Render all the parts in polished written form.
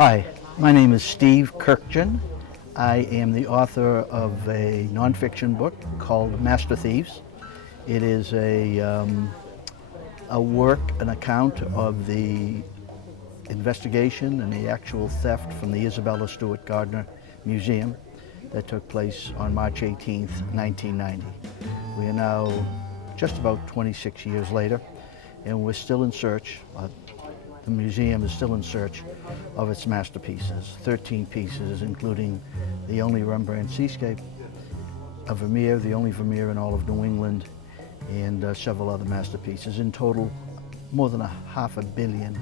Hi, my name is Steve Kurkjian. I am the author of a nonfiction book called Master Thieves. It is a work, an account of the investigation and the actual theft from the Isabella Stewart Gardner Museum that took place on March 18th, 1990. We are now just about 26 years later, and we're still in search. The museum is still in search of its masterpieces, 13 pieces, including the only Rembrandt seascape, a Vermeer, the only Vermeer in all of New England, and several other masterpieces. In total, more than $500 million,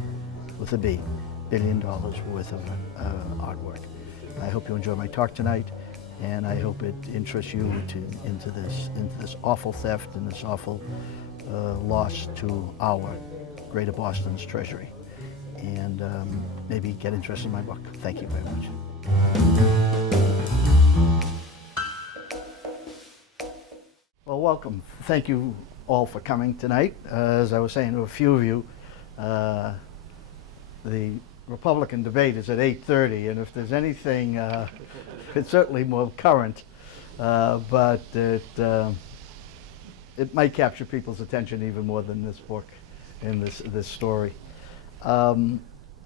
with a B, $1 billion worth of artwork. I hope you enjoy my talk tonight, and I hope it interests you into this awful theft and this awful loss to our Greater Boston's treasury. And maybe get interested in my book. Thank you very much. Well, welcome. Thank you all for coming tonight. As I was saying to a few of you, the Republican debate is at 8:30, and if there's anything, it's certainly more current, but it might capture people's attention even more than this book and this story.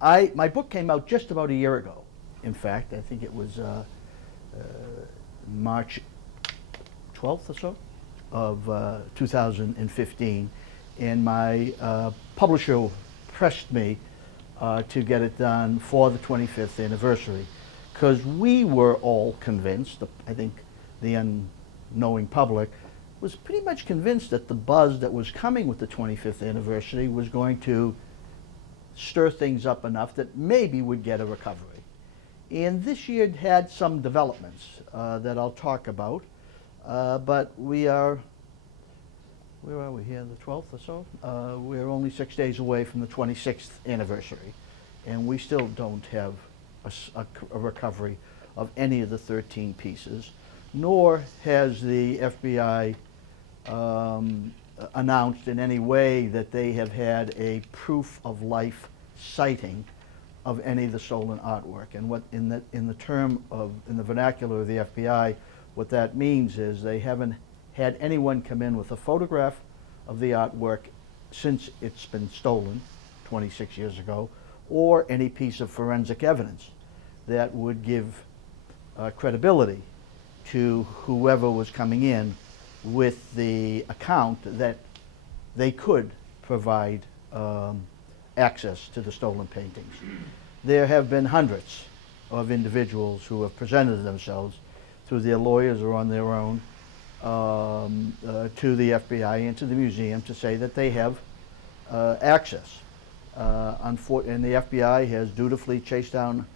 My book came out just about a year ago. In fact, I think it was March 12th or so of 2015, and my publisher pressed me to get it done for the 25th anniversary, because we were all convinced, I think the unknowing public was pretty much convinced that the buzz that was coming with the 25th anniversary was going to stir things up enough that maybe we'd get a recovery. And this year had some developments that I'll talk about, but we are, where are we here, the 12th or so? We're only 6 days away from the 26th anniversary, and we still don't have a recovery of any of the 13 pieces, nor has the FBI announced in any way that they have had a proof of life sighting of any of the stolen artwork. And what in the vernacular of the FBI, what that means is they haven't had anyone come in with a photograph of the artwork since it's been stolen 26 years ago, or any piece of forensic evidence that would give credibility to whoever was coming in with the account that they could provide access to the stolen paintings. There have been hundreds of individuals who have presented themselves through their lawyers or on their own to the FBI and to the museum to say that they have access. And the FBI has dutifully chased down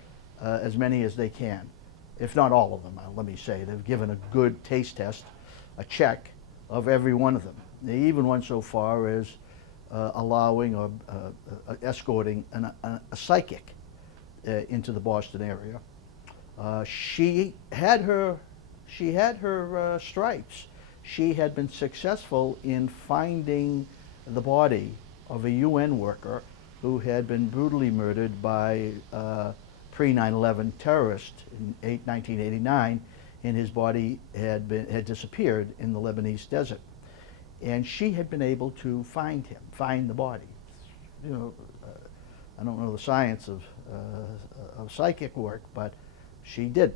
as many as they can, if not all of them, let me say. They've given a good taste test, a check of every one of them. They even went so far as allowing or escorting a psychic into the Boston area. She had her stripes. She had been successful in finding the body of a UN worker who had been brutally murdered by pre-9/11 terrorists in 1989, and his body had disappeared in the Lebanese desert. And she had been able to find the body. You know, I don't know the science of psychic work, but she did.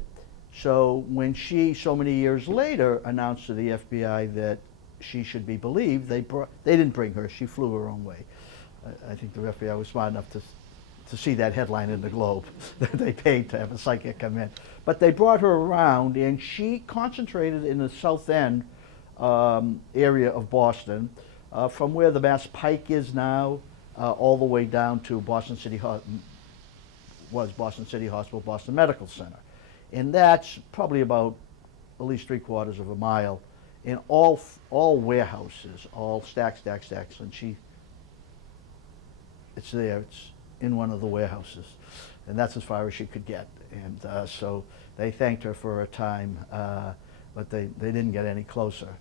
So when she, so many years later, announced to the FBI that she should be believed, they didn't bring her. She flew her own way. I think the FBI was smart enough to see that headline in the Globe that they paid to have a psychic come in. But they brought her around, and she concentrated in the South End area of Boston, from where the Mass Pike is now, all the way down to Boston City Hospital, Boston Medical Center. And that's probably about at least 3/4 of a mile, in all warehouses, all stacks, and it's there, it's in one of the warehouses. And that's as far as she could get. And so they thanked her for her time, but they didn't get any closer.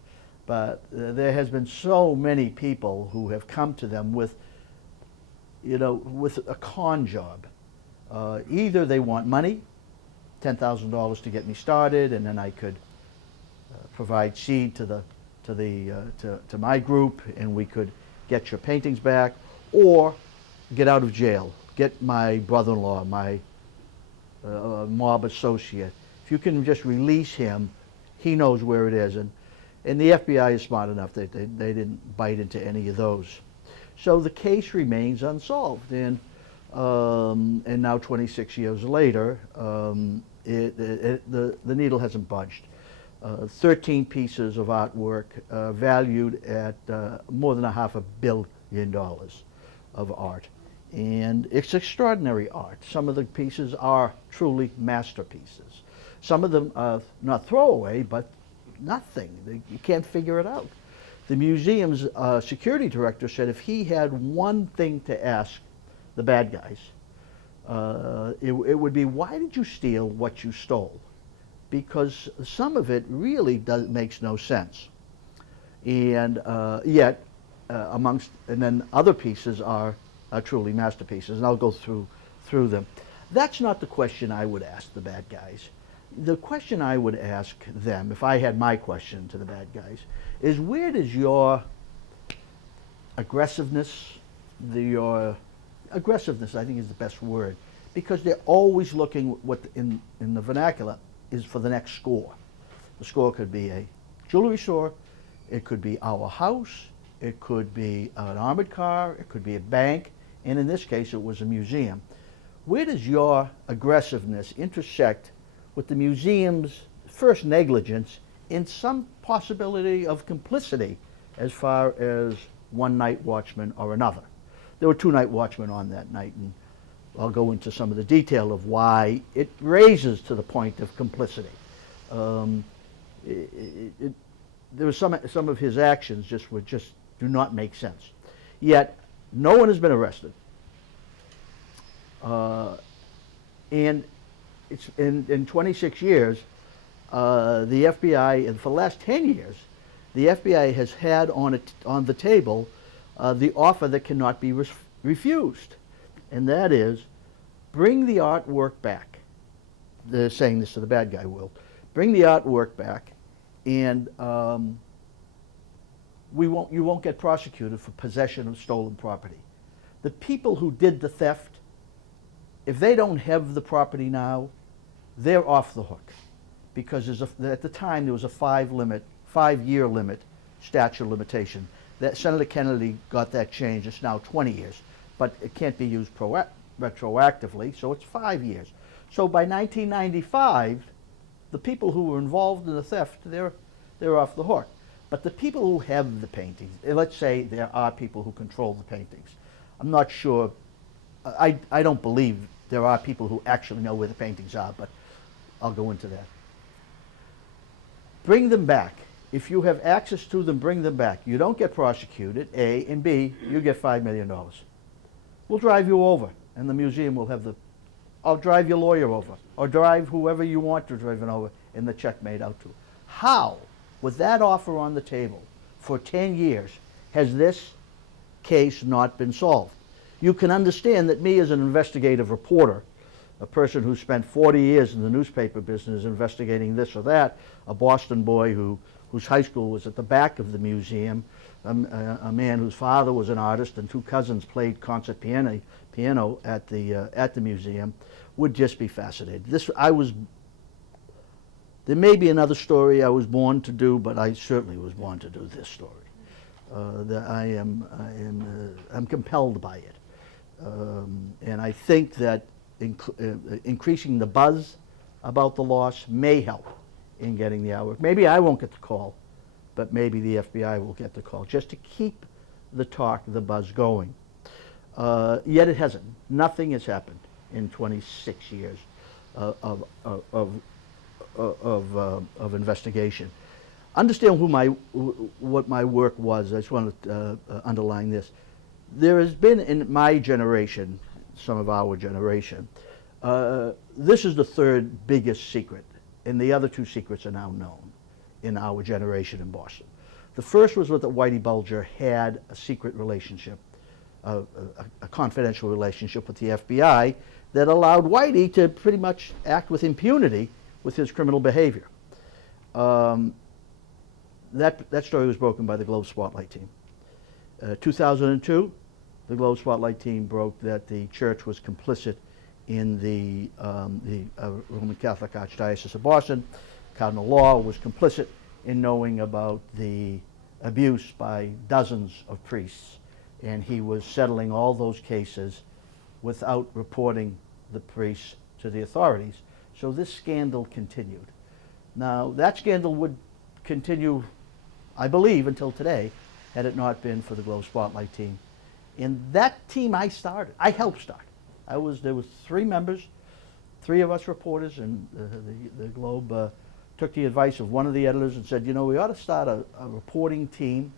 But there has been so many people who have come to them with a con job, Either they want money, $10,000 to get me started, and then I could provide seed to my group, and we could get your paintings back, or get out of jail, get my brother-in-law, my mob associate. If you can just release him, he knows where it is, and the FBI is smart enough that they didn't bite into any of those. So the case remains unsolved, and now 26 years later, the needle hasn't budged. 13 pieces of artwork valued at more than $500 million of art. And it's extraordinary art. Some of the pieces are truly masterpieces. Some of them are not throwaway, but nothing. You can't figure it out. The museum's security director said if he had one thing to ask the bad guys, it would be, why did you steal what you stole? Because some of it really makes no sense. And yet, and then other pieces are truly masterpieces, and I'll go through them. That's not the question I would ask the bad guys. The question I would ask them, if I had my question to the bad guys, is where does your aggressiveness, aggressiveness I think is the best word, because they're always looking what in the vernacular is for the next score. The score could be a jewelry store, it could be our house, it could be an armored car, it could be a bank, and in this case it was a museum. Where does your aggressiveness intersect with the museum's first negligence in some possibility of complicity as far as one night watchman or another? There were 2 night watchmen on that night, and I'll go into some of the detail of why it raises to the point of complicity. There was some of his actions just do not make sense. Yet no one has been arrested, and it's in 26 years, the FBI, and for the last 10 years, the FBI has had on the table the offer that cannot be refused, and that is, bring the artwork back. They're saying this to the bad guy, Will. Bring the artwork back, and you won't get prosecuted for possession of stolen property. The people who did the theft, if they don't have the property now, they're off the hook, because at the time there was a 5-year limit statute of limitation. That Senator Kennedy got that changed. It's now 20 years, but it can't be used retroactively, so it's 5 years. So by 1995, the people who were involved in the theft, they're off the hook. But the people who have the paintings, let's say there are people who control the paintings. I'm not sure, I don't believe there are people who actually know where the paintings are, but I'll go into that. Bring them back. If you have access to them, bring them back. You don't get prosecuted, A, and B, you get $5 million. We'll drive you over, and the museum will have I'll drive your lawyer over, or drive whoever you want to drive it over, and the check made out to. How, with that offer on the table for 10 years, has this case not been solved? You can understand that me as an investigative reporter, a person who spent 40 years in the newspaper business investigating this or that, a Boston boy whose high school was at the back of the museum, a man whose father was an artist and 2 cousins played concert piano at the museum, would just be fascinated. There may be another story I was born to do, but I certainly was born to do this story. I'm compelled by it, and I think that increasing the buzz about the loss may help in getting the artwork. Maybe I won't get the call, but maybe the FBI will get the call, just to keep the talk, the buzz going. Yet it hasn't. Nothing has happened in 26 years of investigation. Understand what my work was. I just want to underline this. There has been in my generation, some of our generation, this is the 3rd biggest secret, and the other 2 secrets are now known in our generation in Boston. The first was that Whitey Bulger had a secret relationship, a confidential relationship with the FBI, that allowed Whitey to pretty much act with impunity with his criminal behavior. That story was broken by the Globe Spotlight team. 2002, the Globe Spotlight team broke that the church was complicit in the Roman Catholic Archdiocese of Boston. Cardinal Law was complicit in knowing about the abuse by dozens of priests, and he was settling all those cases without reporting the priests to the authorities. So this scandal continued. Now, that scandal would continue, I believe, until today, had it not been for the Globe Spotlight team. And that team I helped start. There was 3 members, 3 of us reporters, and the Globe took the advice of one of the editors and said, you know, we ought to start a reporting team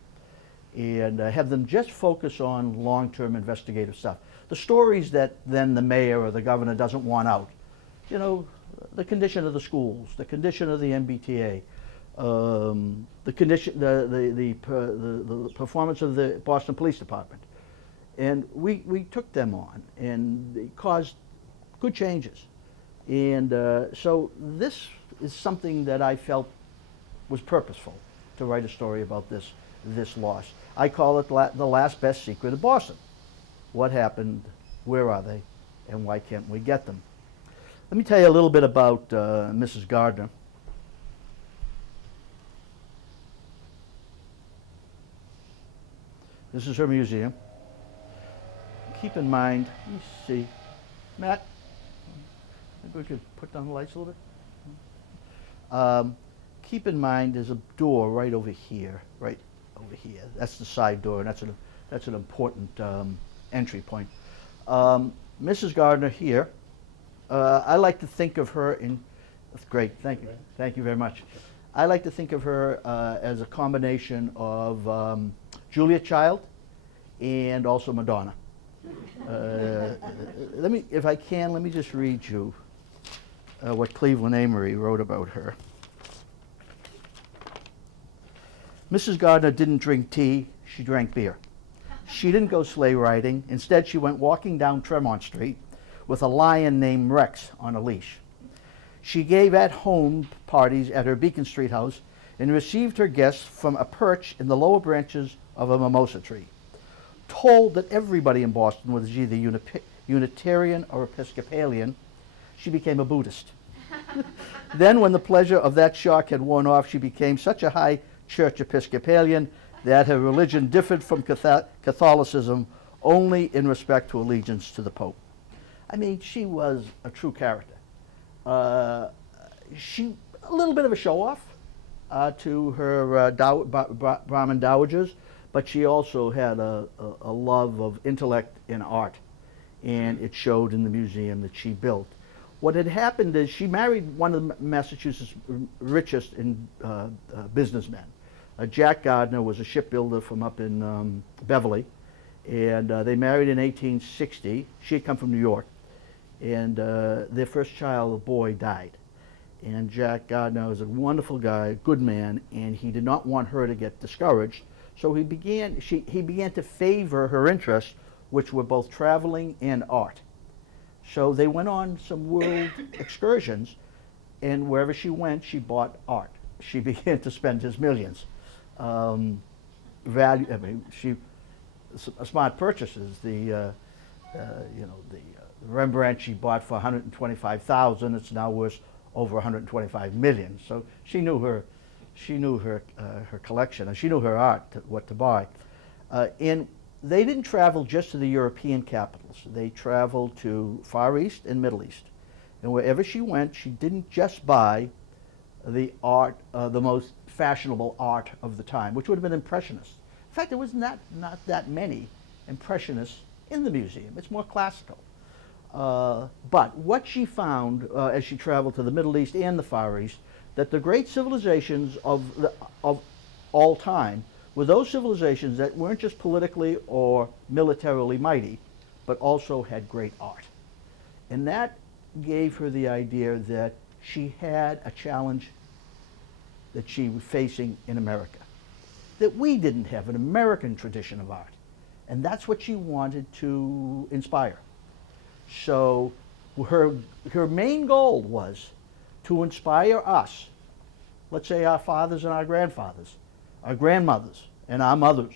and have them just focus on long-term investigative stuff. The stories that then the mayor or the governor doesn't want out. You know, the condition of the schools, the condition of the MBTA, the condition, the performance of the Boston Police Department. And we took them on, and it caused good changes. And so this is something that I felt was purposeful, to write a story about this loss. I call it the last best secret of Boston. What happened, where are they, and why can't we get them? Let me tell you a little bit about Mrs. Gardner. This is her museum. Keep in mind, let me see, Matt, maybe we could put down the lights a little bit. Keep in mind there's a door right over here, That's the side door, and that's an important entry point. Mrs. Gardner here, I like to think of her that's great, thank you very much. I like to think of her as a combination of Julia Child and also Madonna. If I can, let me just read you what Cleveland Amory wrote about her. Mrs. Gardner didn't drink tea, she drank beer. She didn't go sleigh riding. Instead, she went walking down Tremont Street with a lion named Rex on a leash. She gave at-home parties at her Beacon Street house and received her guests from a perch in the lower branches of a mimosa tree. Told that everybody in Boston was either Unitarian or Episcopalian, she became a Buddhist. Then, when the pleasure of that shock had worn off, she became such a high church Episcopalian that her religion differed from Catholicism only in respect to allegiance to the Pope. I mean, she was a true character. She, a little bit of a show-off to her Brahmin dowagers, but she also had a love of intellect and art, and it showed in the museum that she built. What had happened is she married one of Massachusetts' richest businessmen. Jack Gardner was a shipbuilder from up in Beverly, and they married in 1860. She had come from New York, and their first child, a boy, died. And Jack Gardner was a wonderful guy, a good man, and he did not want her to get discouraged. So he began to favor her interests, which were both traveling and art. So they went on some world excursions, and wherever she went, she bought art. She began to spend his millions. Smart purchases. The Rembrandt she bought for $125,000. It's now worth over $125 million. So she knew her collection, and she knew her art, what to buy. And they didn't travel just to the European capitals. They traveled to Far East and Middle East. And wherever she went, she didn't just buy the art, the most fashionable art of the time, which would have been Impressionists. In fact, there was not that many Impressionists in the museum. It's more classical. But what she found as she traveled to the Middle East and the Far East, that the great civilizations of all time were those civilizations that weren't just politically or militarily mighty, but also had great art. And that gave her the idea that she had a challenge that she was facing in America, that we didn't have an American tradition of art. And that's what she wanted to inspire. So Her, her main goal was to inspire us, let's say our fathers and our grandfathers, our grandmothers and our mothers,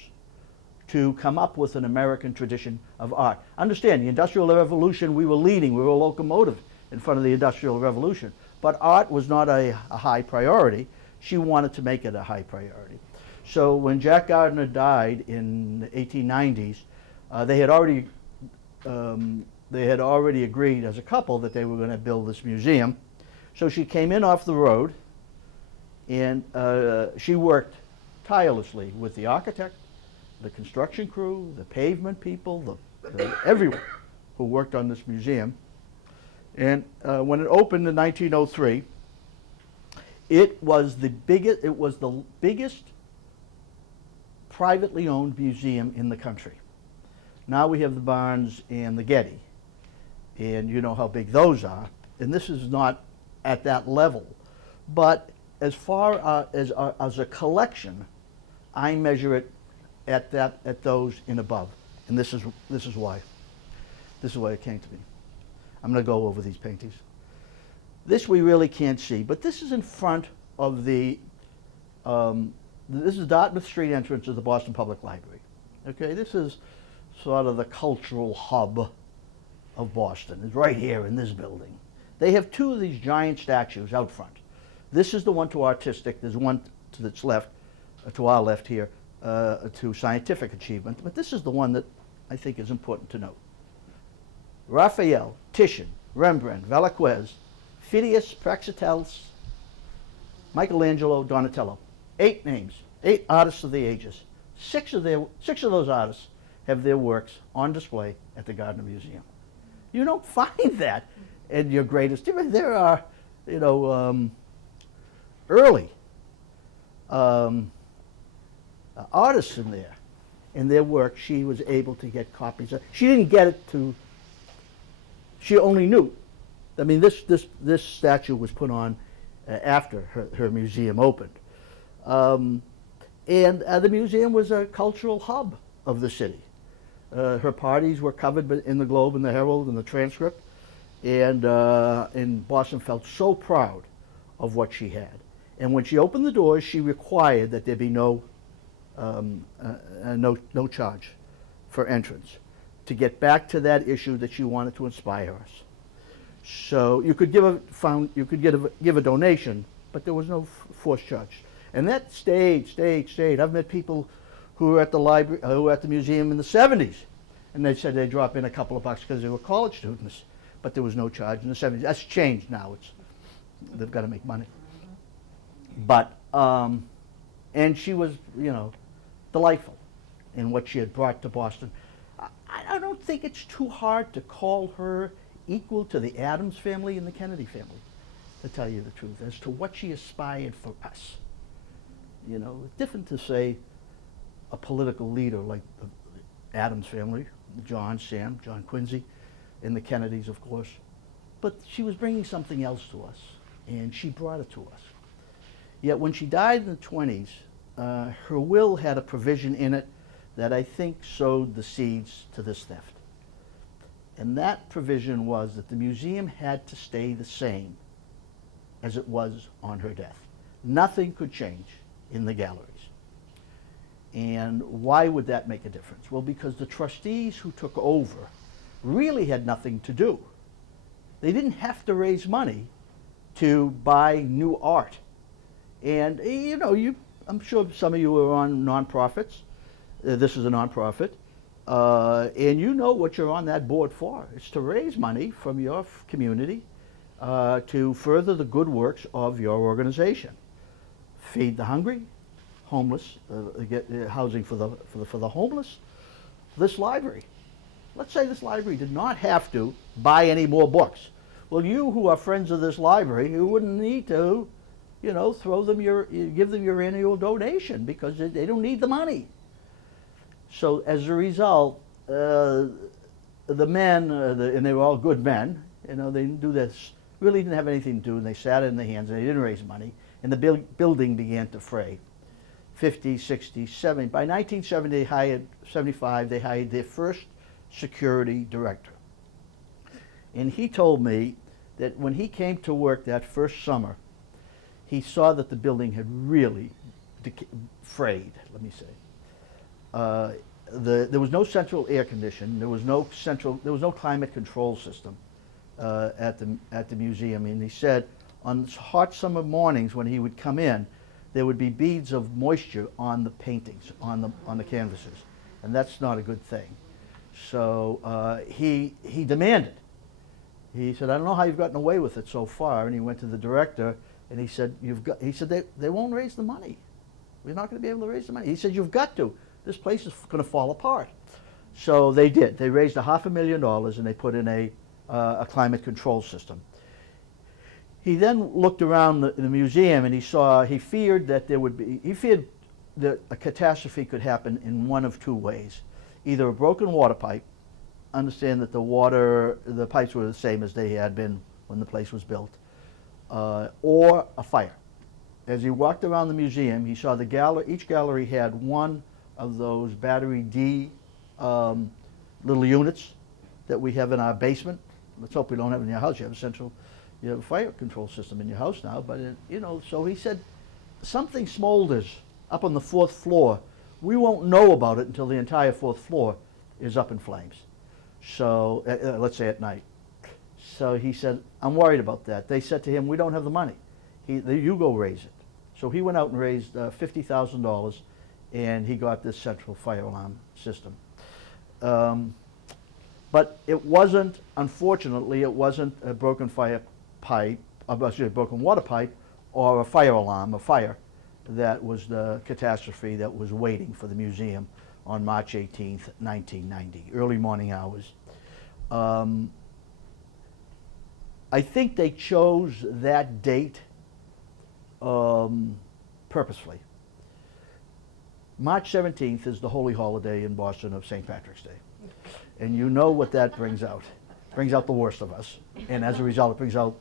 to come up with an American tradition of art. Understand, the Industrial Revolution, we were leading, we were a locomotive in front of the Industrial Revolution, but art was not a high priority. She wanted to make it a high priority. So when Jack Gardner died in the 1890s, they had already agreed as a couple that they were going to build this museum. So she came in off the road, and she worked tirelessly with the architect, the construction crew, the pavement people, everyone who worked on this museum. And when it opened in 1903, it was the biggest privately owned museum in the country. Now we have the Barnes and the Getty, and you know how big those are, and this is not at that level. But as far as a collection, I measure it at those and above, and this is why. This is why it came to me. I'm going to go over these paintings. This we really can't see, but this is in front of the. This is Dartmouth Street entrance of the Boston Public Library. Okay, this is sort of the cultural hub of Boston. It's right here in this building. They have two of these giant statues out front. This is the one to artistic. There's one to its left, to our left here, to scientific achievement. But this is the one that I think is important to note. Raphael, Titian, Rembrandt, Velázquez, Phidias, Praxiteles, Michelangelo, Donatello. 8 names, 8 artists of the ages. Six of those artists have their works on display at the Gardner Museum. You don't find that in your greatest. There are, early artists in there. In their work, she was able to get copies of. She didn't get it to. She only knew. I mean, this statue was put on after her museum opened. And the museum was a cultural hub of the city. Her parties were covered in the Globe and the Herald and the Transcript, and Boston felt so proud of what she had. And when she opened the doors, she required that there be no charge for entrance, to get back to that issue that she wanted to inspire us. So you could give a donation, but there was no forced charge. And that stayed. I've met people who were at the library, who were at the museum in the 70s, and they said they'd drop in a couple of bucks because they were college students, but there was no charge in the 70s. That's changed now. They've got to make money. But, and she was, delightful in what she had brought to Boston. I don't think it's too hard to call her equal to the Adams family and the Kennedy family, to tell you the truth, as to what she aspired for us. It's different to say a political leader like the Adams family, John Quincy, and the Kennedys, of course. But she was bringing something else to us, and she brought it to us. Yet when she died in the 20s, her will had a provision in it that I think sowed the seeds to this theft. And that provision was that the museum had to stay the same as it was on her death. Nothing could change in the galleries. And why would that make a difference? Well, because the trustees who took over really had nothing to do. They didn't have to raise money to buy new art. And I'm sure some of you are on nonprofits. This is a nonprofit. And you know what you're on that board for. It's to raise money from your community to further the good works of your organization. Feed the hungry, homeless, get housing for the homeless. This library. Let's say this library did not have to buy any more books. Well, you who are friends of this library, you wouldn't need to, give them your annual donation because they don't need the money. So as a result, the men, and they were all good men, they didn't do this, really didn't have anything to do, and they sat in their hands and they didn't raise money, and the building began to fray. 50, 60, 70. By 1975, they hired their first security director. And he told me that when he came to work that first summer, he saw that the building had really frayed, let me say. There was no central air conditioning. There was no climate control system at the museum. And he said on hot summer mornings when he would come in, there would be beads of moisture on the paintings, on the canvases, and that's not a good thing. So he demanded. He said, "I don't know how you've gotten away with it so far." And he went to the director, and he said, He said, they won't raise the money. We're not going to be able to raise the money. He said, "You've got to. This place is going to fall apart." So they did. They raised $500,000 and they put in a climate control system. He then looked around the museum and he feared that a catastrophe could happen in one of two ways. Either a broken water pipe, understand that the pipes were the same as they had been when the place was built, or a fire. As he walked around the museum, he saw each gallery had one of those battery D little units that we have in our basement. Let's hope we don't have it in your house. You have a fire control system in your house now, but so he said, something smolders up on the 4th floor. We won't know about it until the entire 4th floor is up in flames. So let's say at night. So he said, "I'm worried about that." They said to him, "We don't have the money. You go raise it." So he went out and raised $50,000, and he got this central fire alarm system. But unfortunately, it wasn't a broken broken water pipe or a fire alarm, a fire, that was the catastrophe that was waiting for the museum on March 18th, 1990, early morning hours. I think they chose that date purposefully. March 17th is the holy holiday in Boston of St. Patrick's Day. And you know what that brings out. It brings out the worst of us. And as a result, it brings out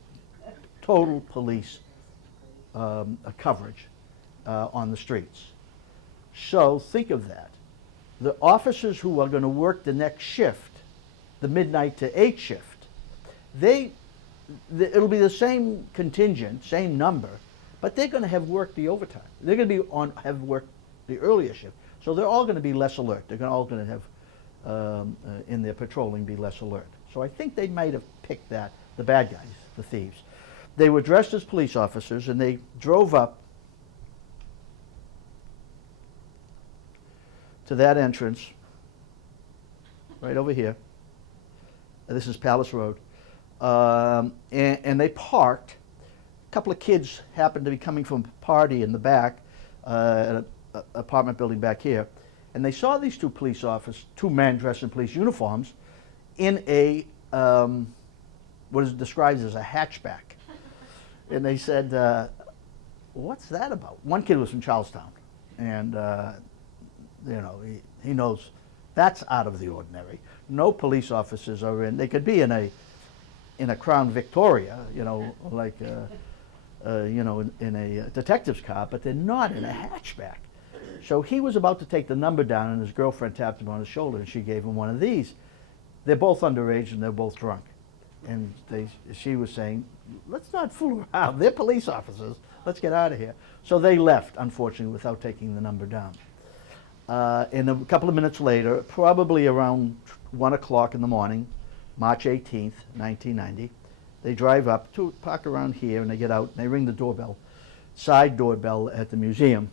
total police coverage on the streets. So think of that. The officers who are going to work the next shift, the midnight to 8 shift, it'll be the same contingent, same number, but they're going to have worked the overtime. They're going to have worked the earlier shift. So they're all going to be less alert. They're all going to have, in their patrolling, be less alert. So I think they might have picked that, the bad guys, the thieves. They were dressed as police officers, and they drove up to that entrance, right over here. This is Palace Road. And they parked. A couple of kids happened to be coming from a party in the back, at an apartment building back here. And they saw these two police officers, two men dressed in police uniforms, in what is described as a hatchback. And they said, "What's that about?" One kid was from Charlestown, and he knows that's out of the ordinary. No police officers are in. They could be in a Crown Victoria, like in a detective's car, but they're not in a hatchback. So he was about to take the number down, and his girlfriend tapped him on his shoulder, and she gave him one of these. They're both underage, and they're both drunk. And she was saying, "Let's not fool around. They're police officers. Let's get out of here." So they left, unfortunately, without taking the number down. And a couple of minutes later, probably around 1 o'clock in the morning, March 18th, 1990, they drive up to park around here, and they get out, and they ring the doorbell, side doorbell at the museum,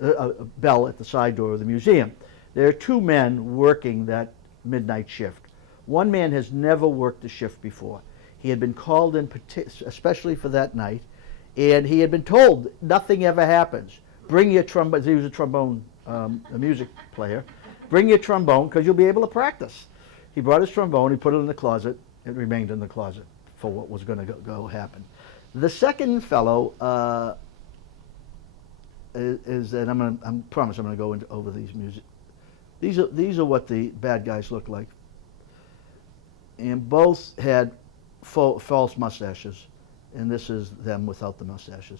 a bell at the side door of the museum. There are two men working that midnight shift. One man has never worked a shift before. He had been called in especially for that night, and he had been told nothing ever happens. Bring your trombone. He was a trombone, a music player. Bring your trombone because you'll be able to practice. He brought his trombone. He put it in the closet. It remained in the closet for what was going to go happen. The second fellow and I promise I'm going to go over these music. These are what the bad guys look like. And both had false mustaches, and this is them without the mustaches.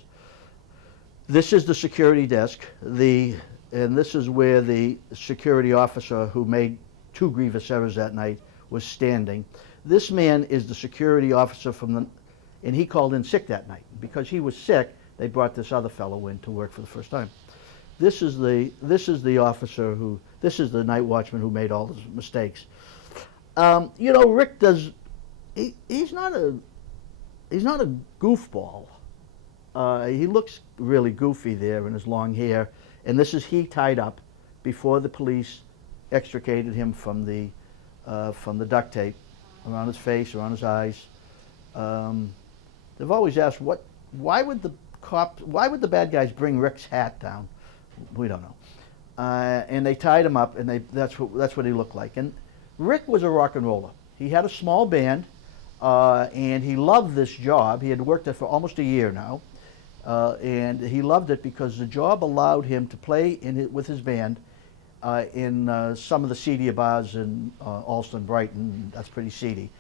This is the security desk, and this is where the security officer who made two grievous errors that night was standing. This man is the security officer from the, and he called in sick that night. Because he was sick, they brought this other fellow in to work for the first time. This is the officer who, this is the night watchman who made all those mistakes. You know, Rick does, he's not a goofball. He looks really goofy there in his long hair, and this is he tied up before the police extricated him from the duct tape around his face, around his eyes. They've always asked, why would the bad guys bring Rick's hat down? We don't know. And they tied him up, and that's what he looked like. And Rick was a rock and roller. He had a small band, and he loved this job. He had worked it for almost a year now, and he loved it because the job allowed him to play with his band in some of the seedier bars in Alston, Brighton. That's pretty seedy.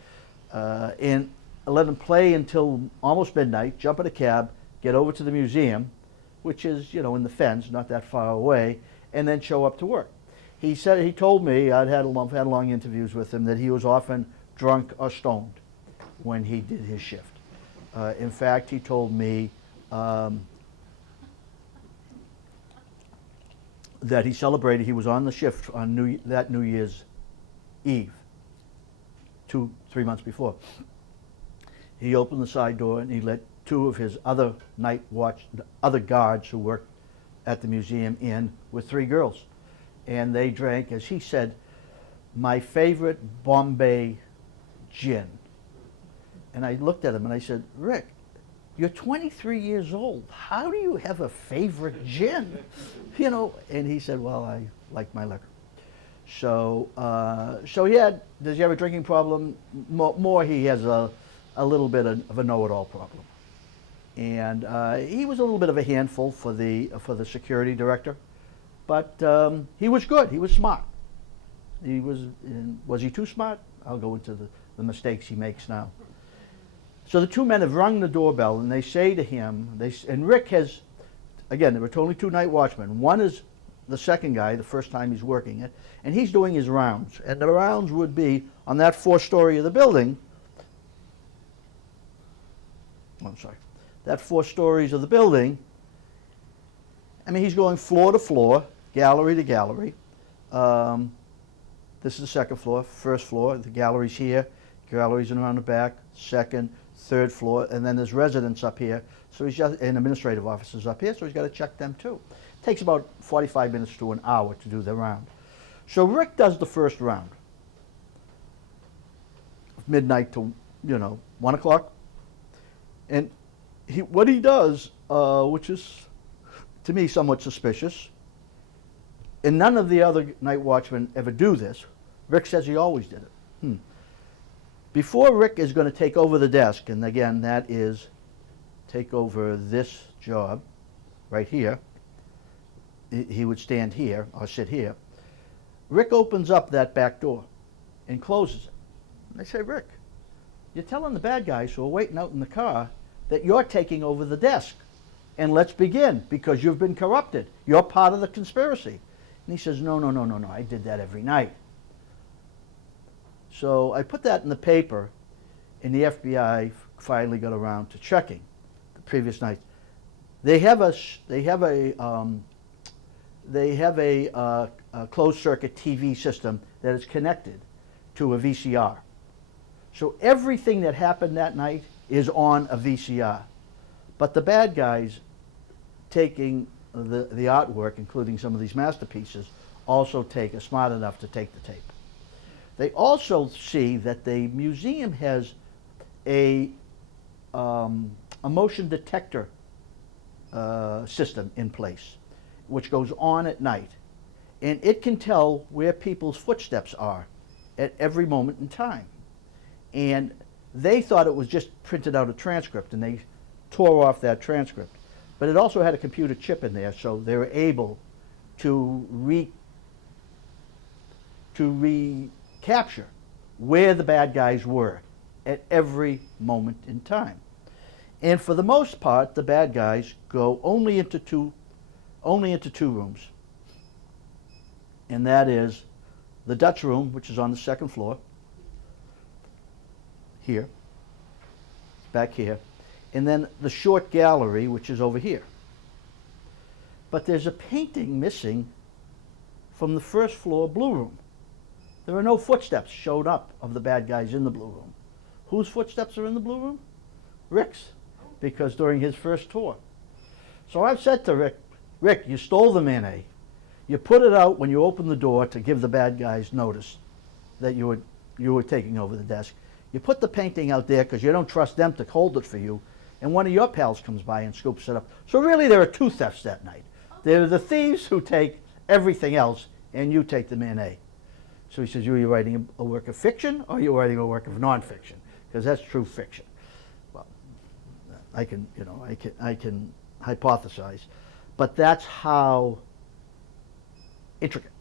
And let him play until almost midnight, jump in a cab, get over to the museum, which is, you know, in the Fens, not that far away, and then show up to work. He told me, I'd had long interviews with him, that he was often drunk or stoned when he did his shift. In fact, he told me that he celebrated, he was on the shift on that New Year's Eve, 3 months before. He opened the side door and he let two of his other other guards who worked at the museum in with 3 girls. And they drank, as he said, my favorite Bombay gin. And I looked at him and I said, Rick, you're 23 years old. How do you have a favorite gin? You know, and he said, well, I like my liquor. So, does he have a drinking problem? More he has a little bit of a know-it-all problem. And he was a little bit of a handful for the security director, but he was good. He was smart. Was he too smart? I'll go into the mistakes he makes now. So the 2 men have rung the doorbell, and they say to him, and Rick has, again, there were only 2 night watchmen. One is the second guy, the first time he's working it, and he's doing his rounds. And the rounds would be on that 4th story of the building. I'm sorry. That 4 stories of the building, I mean, he's going floor to floor, gallery to gallery. This is the 2nd floor, 1st floor, the gallery's here, galleries around the back, 2nd, 3rd floor, and then there's residents up here, so he's just, and administrative offices up here, so he's got to check them too. It takes about 45 minutes to an hour to do the round. So Rick does the first round, midnight to, 1 o'clock, and what he does, which is to me somewhat suspicious, and none of the other night watchmen ever do this. Rick says he always did it. Before Rick is going to take over the desk, and again, that is take over this job right here, he would stand here or sit here. Rick opens up that back door and closes it. And I say, Rick, you're telling the bad guys who are waiting out in the car that you're taking over the desk. And let's begin, because you've been corrupted. You're part of the conspiracy. And he says, no, I did that every night. So I put that in the paper, and the FBI finally got around to checking the previous night. They have a closed circuit TV system that is connected to a VCR. So everything that happened that night is on a VCR. But the bad guys taking the artwork, including some of these masterpieces, also are smart enough to take the tape. They also see that the museum has a motion detector system in place, which goes on at night. And it can tell where people's footsteps are at every moment in time. And they thought it was just printed out a transcript, and they tore off that transcript. But it also had a computer chip in there, so they were able to recapture where the bad guys were at every moment in time. And for the most part, the bad guys go only into two rooms. And that is the Dutch room, which is on the 2nd floor, here, back here, and then the short gallery, which is over here. But there's a painting missing from the first floor blue room. There are no footsteps showed up of the bad guys in the blue room. Whose footsteps are in the blue room? Rick's, because during his first tour. So I've said to Rick, Rick, you stole the mayonnaise. You put it out when you opened the door to give the bad guys notice that you were taking over the desk. You put the painting out there because you don't trust them to hold it for you, and one of your pals comes by and scoops it up. So really there are two thefts that night. There are the thieves who take everything else, and you take the mayonnaise. So he says, are you writing a work of fiction, or are you writing a work of nonfiction? Because that's true fiction. Well, I can hypothesize, but that's how intricate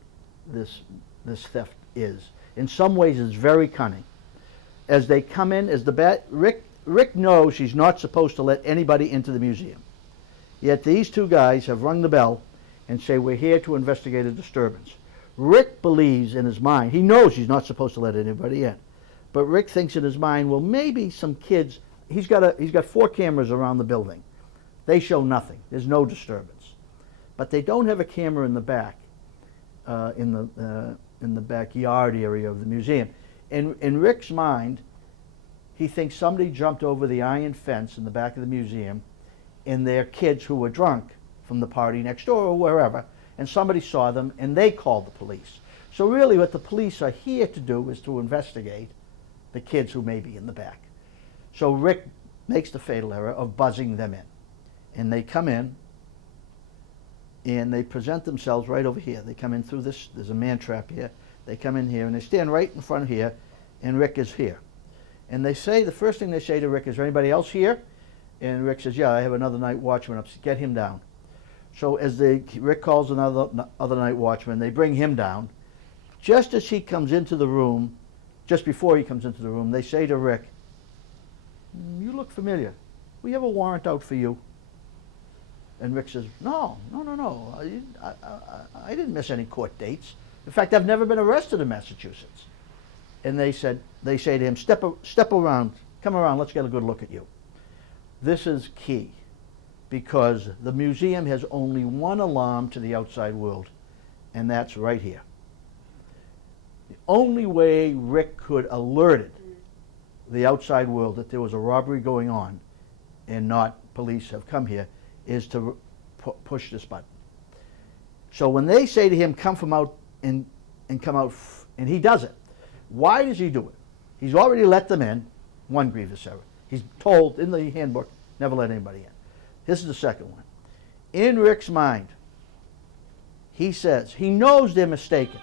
this theft is. In some ways, it's very cunning. As they come in, Rick knows he's not supposed to let anybody into the museum. Yet these two guys have rung the bell and say, we're here to investigate a disturbance. Rick believes in his mind, he knows he's not supposed to let anybody in, but Rick thinks in his mind, well, maybe some kids, he's got 4 cameras around the building. They show nothing. There's no disturbance. But they don't have a camera in the back, in the backyard area of the museum. In Rick's mind, he thinks somebody jumped over the iron fence in the back of the museum, and they're kids who were drunk from the party next door or wherever, and somebody saw them and they called the police. So really what the police are here to do is to investigate the kids who may be in the back. So Rick makes the fatal error of buzzing them in. And they come in and they present themselves right over here. They come in through this, there's a man trap here. They come in here and they stand right in front of here, and Rick is here. And they say, the first thing they say to Rick is, anybody else here? And Rick says, yeah, I have another night watchman up, get him down. So as Rick calls another night watchman, they bring him down. Just as he comes into the room, just before he comes into the room, they say to Rick, you look familiar. We have a warrant out for you. And Rick says, no. I didn't miss any court dates. In fact, I've never been arrested in Massachusetts. And they say to him, step around, come around, let's get a good look at you. This is key, because the museum has only one alarm to the outside world, and that's right here. The only way Rick could alerted the outside world that there was a robbery going on and not police have come here is to push this button. So when they say to him, come from out and come out, and he does it. Why does he do it? He's already let them in, one grievous error. He's told in the handbook, never let anybody in. This is the second one. In Rick's mind, he says, he knows they're mistaken,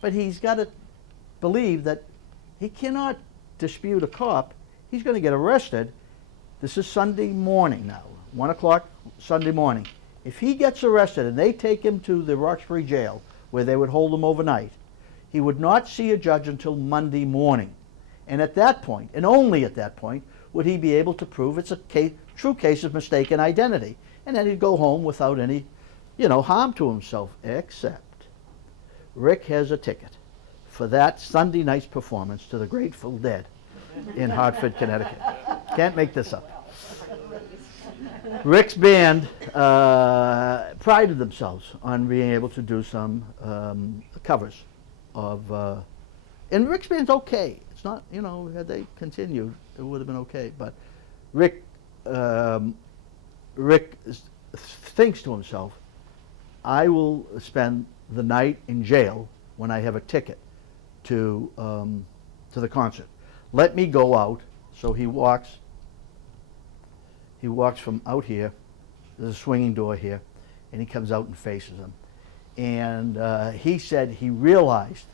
but he's got to believe that he cannot dispute a cop. He's going to get arrested. This is Sunday morning now, 1 o'clock Sunday morning. If he gets arrested and they take him to the Roxbury jail where they would hold him overnight, he would not see a judge until Monday morning. And at that point, and only at that point, would he be able to prove it's a true case of mistaken identity. And then he'd go home without any, harm to himself, except Rick has a ticket for that Sunday night's performance to the Grateful Dead in Hartford, Connecticut. Can't make this up. Rick's band prided themselves on being able to do some covers of, and Rick's band's okay. It's not, had they continued, it would have been okay. But Rick thinks to himself, I will spend the night in jail when I have a ticket to the concert. Let me go out. So he walks from out here. There's a swinging door here, and he comes out and faces them. And he said he realized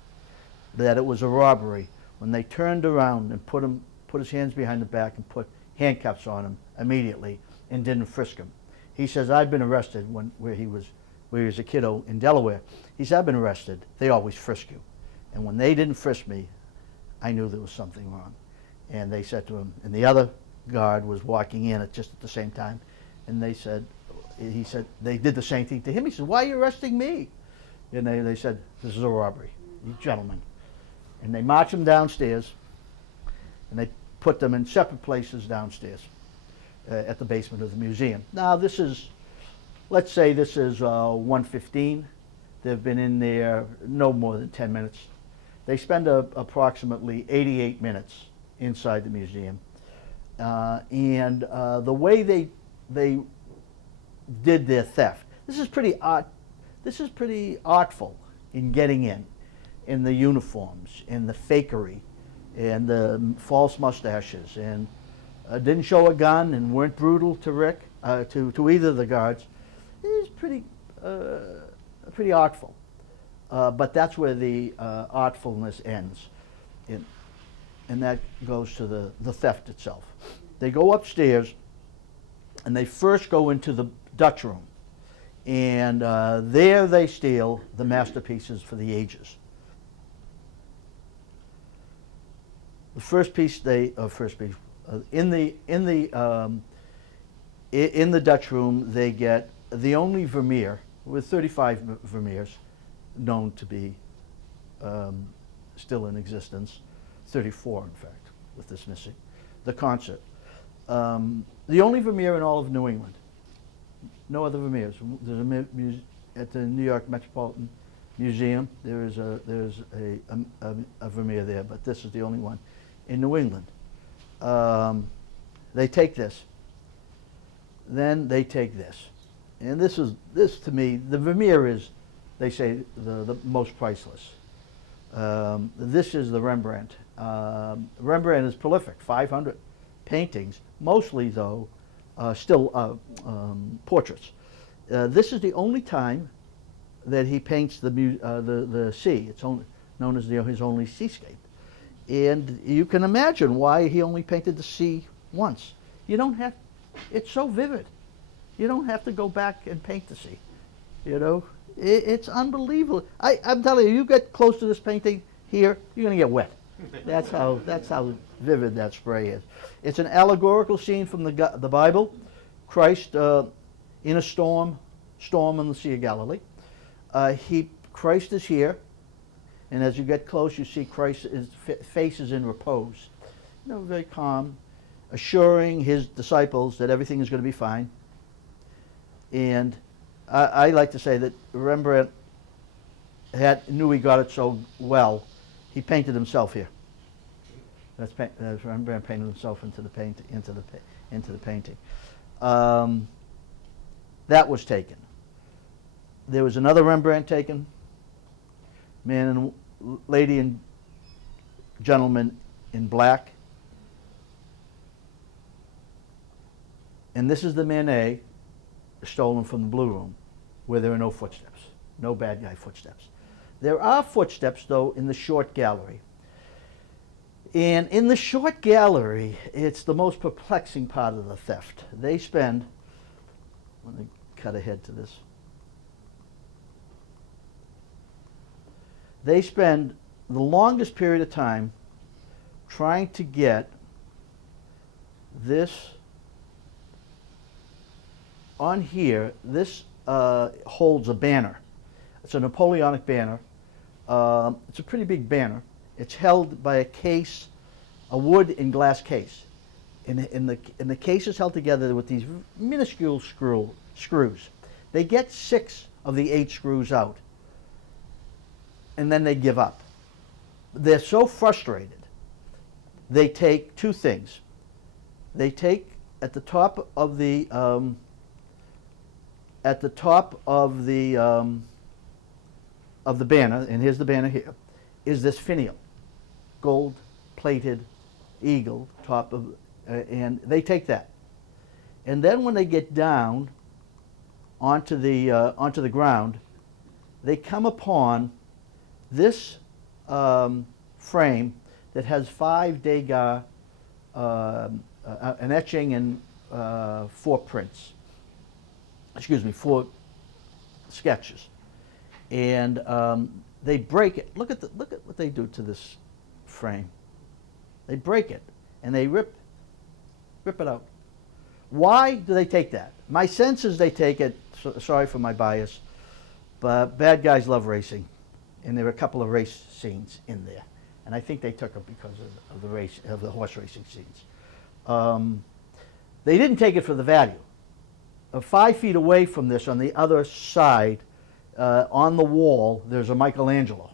that it was a robbery when they turned around and put his hands behind the back and put handcuffs on him immediately and didn't frisk him. He says, I've been arrested where he was a kiddo in Delaware. He said, I've been arrested. They always frisk you. And when they didn't frisk me, I knew there was something wrong. And they said to him, and the other guard was walking in at the same time, and he said, they did the same thing to him. He said, why are you arresting me? And they said, this is a robbery, you gentlemen. And they march him downstairs, and they put them in separate places downstairs at the basement of the museum. Now this is, let's say this is 1:15. They've been in there no more than 10 minutes. They spend approximately 88 minutes inside the museum. And the way they did their theft, this is pretty artful in getting in the uniforms, in the fakery, and the false mustaches, and didn't show a gun and weren't brutal to Rick, to either of the guards. It is pretty artful. But that's where the artfulness ends. And that goes to the theft itself. They go upstairs and they first go into the Dutch room. And there they steal the masterpieces for the ages. The first piece in the Dutch room they get the only Vermeer, with 35 Vermeers known to be still in existence, 34 in fact, with this missing, the concert. The only Vermeer in all of New England. No other Vermeers. There's at the New York Metropolitan Museum. There's a Vermeer there, but this is the only one in New England. They take this. Then they take this, and this to me, the Vermeer is, they say, the most priceless. This is the Rembrandt. Rembrandt is prolific, 500 paintings, mostly though still portraits. This is the only time that he paints the sea. It's known as his only seascape. And you can imagine why he only painted the sea once. You don't have, it's so vivid. You don't have to go back and paint the sea. You know, it's unbelievable. I'm telling you, you get close to this painting here, you're going to get wet. That's how vivid that spray is. It's an allegorical scene from the Bible. Christ in a storm on the Sea of Galilee. Christ is here, and as you get close, you see Christ's face is in repose. You know, very calm, assuring his disciples that everything is going to be fine. And I like to say that Rembrandt knew he got it so well, he painted himself here. That's Rembrandt painted himself into the painting. That was taken. There was another Rembrandt taken. Man and lady and gentleman in black. And this is the Manet stolen from the Blue Room, where there are no footsteps, no bad guy footsteps. There are footsteps, though, in the short gallery. And in the short gallery, it's the most perplexing part of the theft. They spend, let me cut ahead to this. They spend the longest period of time trying to get this on here. This holds a banner. It's a Napoleonic banner. It's a pretty big banner. It's held by a case, a wood and glass case. And the case is held together with these minuscule screws. They get 6 of the 8 screws out, and then they give up. They're so frustrated, they take 2 things. They take at the top of the banner, and here's the banner here, is this finial, gold-plated eagle top of, and they take that. And then when they get down onto the ground, they come upon this frame that has 5 Degas, an etching and 4 prints. Excuse me, 4 sketches. And they break it. Look at what they do to this frame. They break it and they rip it out. Why do they take that? My sense is they take it, sorry for my bias, but bad guys love racing, and there are a couple of race scenes in there. and I think they took it because of the horse racing scenes. They didn't take it for the value. 5 feet away from this, on the other side, on the wall, there's a Michelangelo.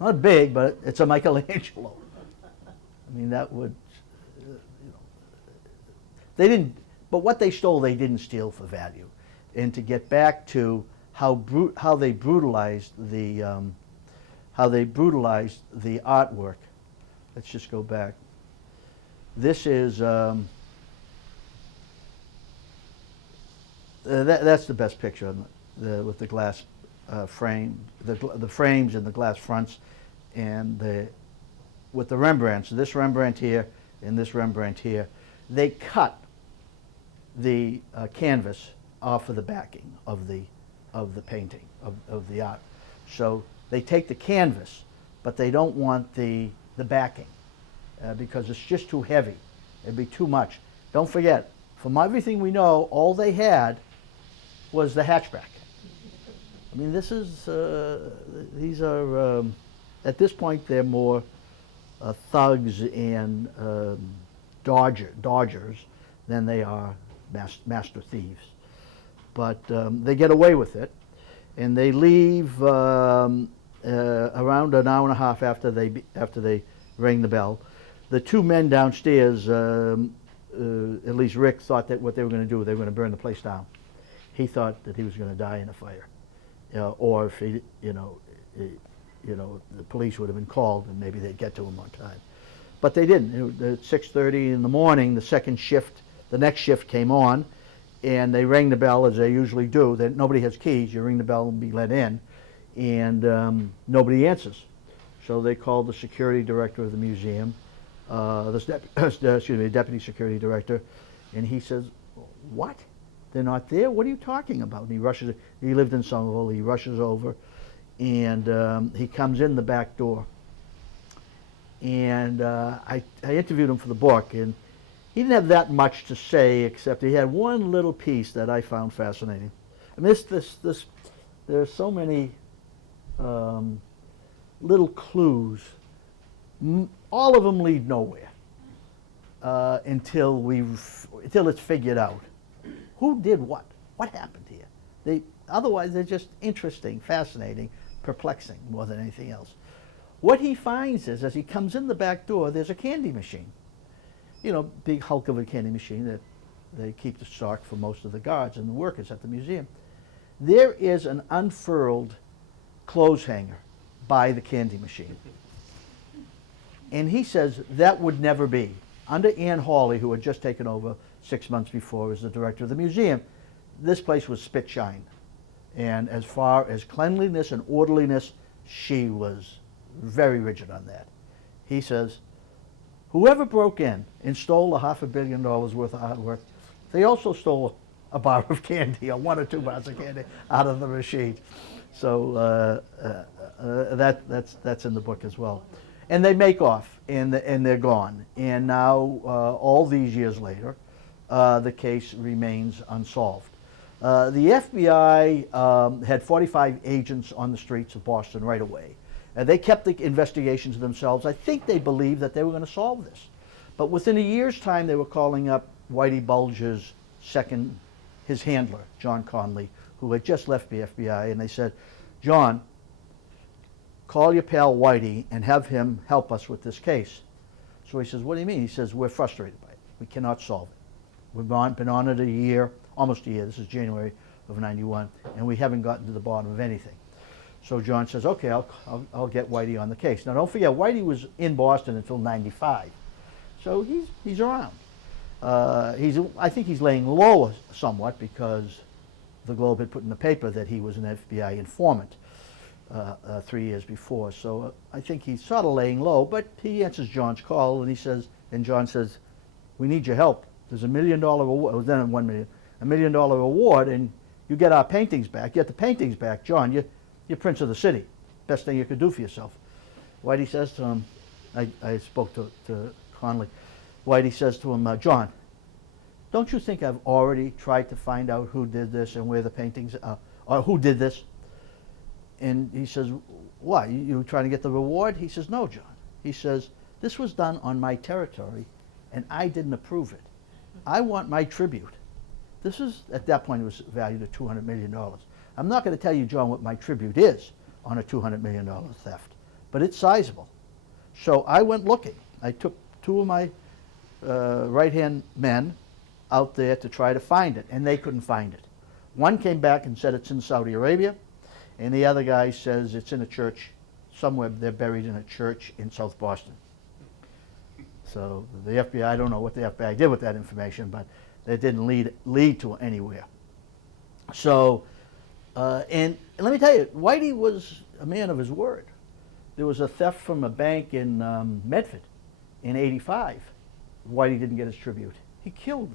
Not big, but it's a Michelangelo. I mean, that would, they didn't, but what they stole, they didn't steal for value. And to get back to how they brutalized the artwork. Let's just go back. This is that's the best picture with the glass frame, the frames and the glass fronts, and with the Rembrandts. This Rembrandt here and this Rembrandt here, they cut the canvas off of the backing of the painting of the art. So they take the canvas, but they don't want the backing because it's just too heavy. It'd be too much. Don't forget, from everything we know, all they had was the hatchback. I mean, this is these are at this point they're more thugs and dodgers than they are master thieves. But they get away with it, and they leave around an hour and a half after they ring the bell. The two men downstairs, at least Rick, thought that what they were going to do, they were going to burn the place down. He thought that he was going to die in a fire, or if he, the police would have been called and maybe they'd get to him on time. But they didn't. At 6:30 in the morning, the next shift came on, and they rang the bell as they usually do. Nobody has keys. You ring the bell and be let in, and nobody answers. So they called the security director of the museum, the deputy security director, and he says, "What? They're not there? What are you talking about?" And he rushes. He lived in Somerville. He rushes over, and he comes in the back door. And I interviewed him for the book, and he didn't have that much to say, except he had one little piece that I found fascinating. I mean, there are so many little clues. All of them lead nowhere until it's figured out. Who did what? What happened here? Otherwise, they're just interesting, fascinating, perplexing more than anything else. What he finds is, as he comes in the back door, there's a candy machine. Big hulk of a candy machine that they keep the stock for most of the guards and the workers at the museum. There is an unfurled clothes hanger by the candy machine. And he says that would never be. Under Ann Hawley, who had just taken over 6 months before as the director of the museum, this place was spit shine. And as far as cleanliness and orderliness, she was very rigid on that. He says, whoever broke in and stole $500 million worth of artwork, they also stole a bar of candy, or 1 or 2 bars of candy out of the machine. So that's in the book as well. And they make off, and they're gone. And now, all these years later, the case remains unsolved. The FBI had 45 agents on the streets of Boston right away. They kept the investigation to themselves. I think they believed that they were going to solve this. But within a year's time, they were calling up Whitey Bulger's his handler, John Conley, who had just left the FBI, and they said, "John, call your pal Whitey and have him help us with this case." So he says, "What do you mean?" He says, "We're frustrated by it. We cannot solve it. We've been on it a year, almost a year. This is January of '91, and we haven't gotten to the bottom of anything." So John says, "Okay, I'll get Whitey on the case." Now, don't forget, Whitey was in Boston until '95, so he's around. I think he's laying low somewhat because the Globe had put in the paper that he was an FBI informant 3 years before. So I think he's sort of laying low, but he answers John's call, and John says, "We need your help. There's $1 million award." It was then $1 million, $1 million award, and you get our paintings back. You get the paintings back, John. You're Prince of the City. Best thing you could do for yourself. Whitey says to him, I spoke to Conley. Whitey says to him, "John, don't you think I've already tried to find out who did this and where the paintings are, or who did this?" And he says, why? You trying to get the reward? He says, no, John. He says, this was done on my territory, and I didn't approve it. I want my tribute. This is, at that point, it was valued at $200 million. I'm not going to tell you, John, what my tribute is on a $200 million theft, but it's sizable. So I went looking. I took two of my right-hand men out there to try to find it, and they couldn't find it. One came back and said it's in Saudi Arabia, and the other guy says it's in a church somewhere. They're buried in a church in South Boston. So the FBI, I don't know what the FBI did with that information, but it didn't lead to anywhere. So, and let me tell you, Whitey was a man of his word. There was a theft from a bank in Medford in '85. Whitey didn't get his tribute. He killed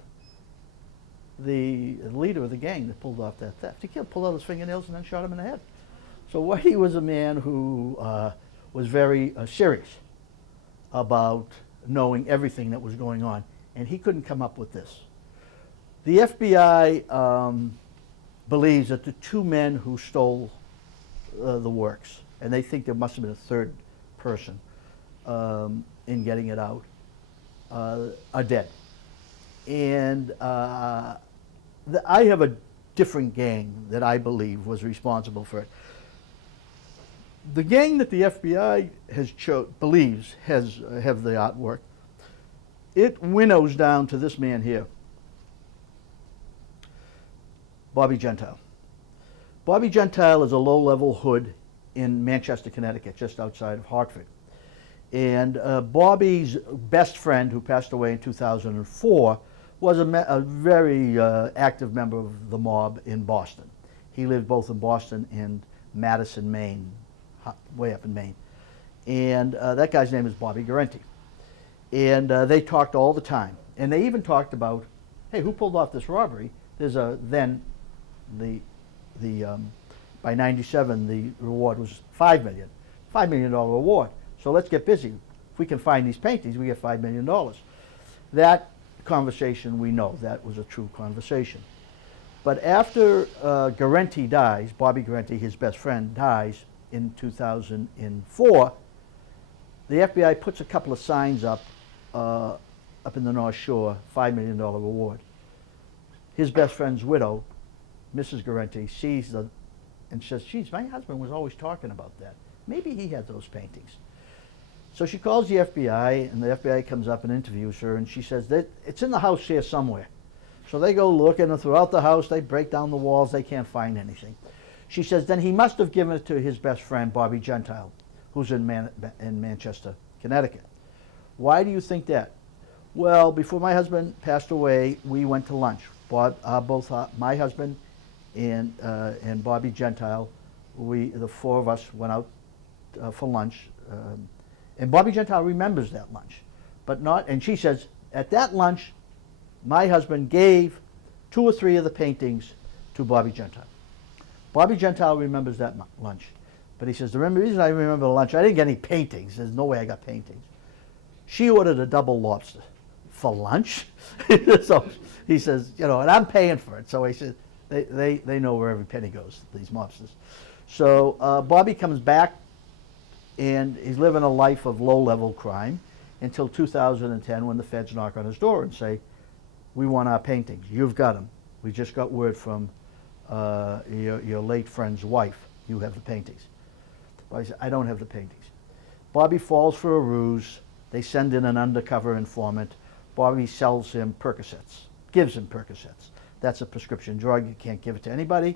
the leader of the gang that pulled off that theft. He pulled out his fingernails and then shot him in the head. So Whitey was a man who was very serious about knowing everything that was going on, and he couldn't come up with this. The FBI believes that the two men who stole the works, and they think there must have been a third person in getting it out, are dead. And I have a different gang that I believe was responsible for it. The gang that the FBI believes have the artwork, it winnows down to this man here, Bobby Gentile. Bobby Gentile is a low-level hood in Manchester, Connecticut, just outside of Hartford. And Bobby's best friend, who passed away in 2004, was a very active member of the mob in Boston. He lived both in Boston and Madison, Maine, way up in Maine. And that guy's name is Bobby Guarente. And they talked all the time. And they even talked about, hey, who pulled off this robbery? There's by '97, the reward was $5 million. $5 million reward. So let's get busy. If we can find these paintings, we get $5 million. That conversation, we know that was a true conversation. But after Guarente dies, Bobby Guarente, his best friend, dies in 2004, the FBI puts a couple of signs up in the North Shore, $5 million reward. His best friend's widow, Mrs. Guarente, sees and says, geez, my husband was always talking about that. Maybe he had those paintings. So she calls the FBI, and the FBI comes up and interviews her, and she says that it's in the house here somewhere. So they go looking, and throughout the house, they break down the walls, they can't find anything. She says, then he must have given it to his best friend, Bobby Gentile, who's in Manchester, Connecticut. Why do you think that? Well, before my husband passed away, we went to lunch. My husband and Bobby Gentile, the four of us went out for lunch. And Bobby Gentile remembers that lunch, but not, and she says, at that lunch, my husband gave 2 or 3 of the paintings to Bobby Gentile. Bobby Gentile remembers that lunch, but he says, the reason I remember the lunch, I didn't get any paintings. There's no way I got paintings. She ordered a double lobster for lunch. So he says, and I'm paying for it. So he says, they know where every penny goes, these mobsters. So Bobby comes back, and he's living a life of low-level crime until 2010, when the feds knock on his door and say, we want our paintings. You've got them. We just got word from your late friend's wife. You have the paintings. Bobby said, I don't have the paintings. Bobby falls for a ruse. They send in an undercover informant. Bobby sells him Percocets, gives him Percocets. That's a prescription drug. You can't give it to anybody.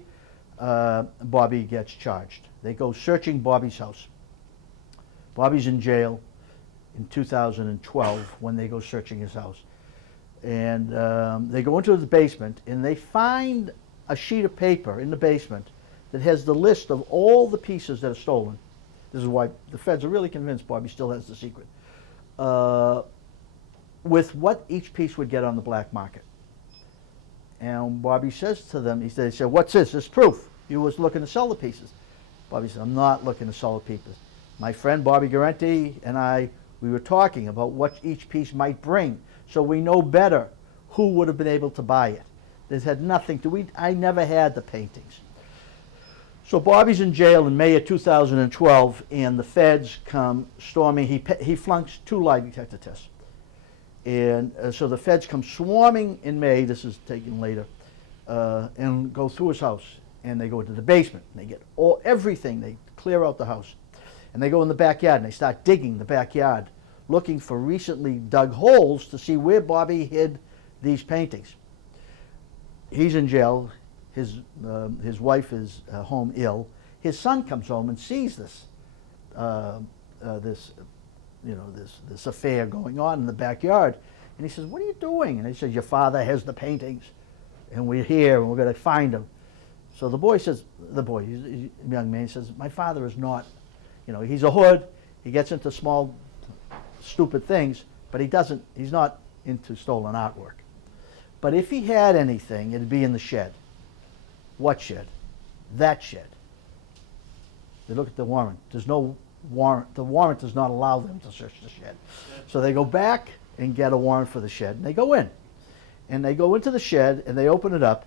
Bobby gets charged. They go searching Bobby's house. Bobby's in jail in 2012 when they go searching his house. And they go into the basement, and they find a sheet of paper in the basement that has the list of all the pieces that are stolen. This is why the feds are really convinced Bobby still has the secret. With what each piece would get on the black market. And Bobby says to them, he said, what's this? This proof. You was looking to sell the pieces. Bobby said, I'm not looking to sell the pieces. My friend Bobby Guarente and I, we were talking about what each piece might bring, so we know better who would have been able to buy it. This had nothing to, I never had the paintings. So Bobby's in jail in May of 2012, and the feds come storming. He flunks 2 lie detector tests. And so the feds come swarming in May, this is taken later, and go through his house. And they go into the basement, and they get everything. They clear out the house. And they go in the backyard, and they start digging the backyard, looking for recently dug holes to see where Bobby hid these paintings. He's in jail. His wife is home ill. His son comes home and sees this, this affair going on in the backyard, and he says, "What are you doing?" And he says, "Your father has the paintings, and we're here, and we're going to find them." So the boy says, he's a young man, he says, "My father is not, he's a hood. He gets into small, stupid things, but he's not into stolen artwork. But if he had anything, it'd be in the shed." What shed? That shed. They look at the warrant. There's no warrant. The warrant does not allow them to search the shed. So they go back and get a warrant for the shed, and they go in. And they go into the shed, and they open it up,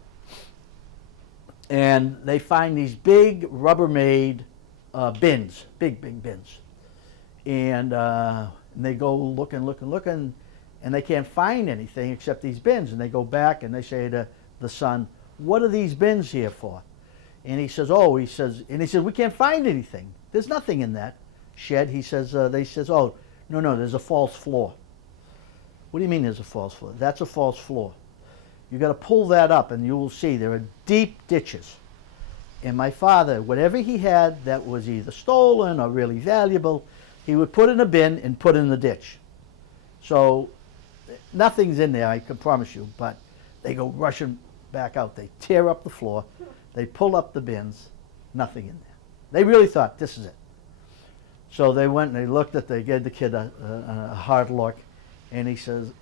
and they find these big Rubbermaid bins, big bins. And they go looking, and they can't find anything except these bins. And they go back, and they say to the son, "What are these bins here for?" And he says, "We can't find anything. There's nothing in that shed." He says, "Oh, no, there's a false floor." "What do you mean there's a false floor?" "That's a false floor. You got to pull that up, and you will see there are deep ditches. And my father, whatever he had that was either stolen or really valuable, he would put in a bin and put in the ditch. So nothing's in there, I can promise you." But they go rushing back out. They tear up the floor. They pull up the bins. Nothing in there. They really thought, this is it. So they went and they looked at, they gave the kid a hard look, and he says,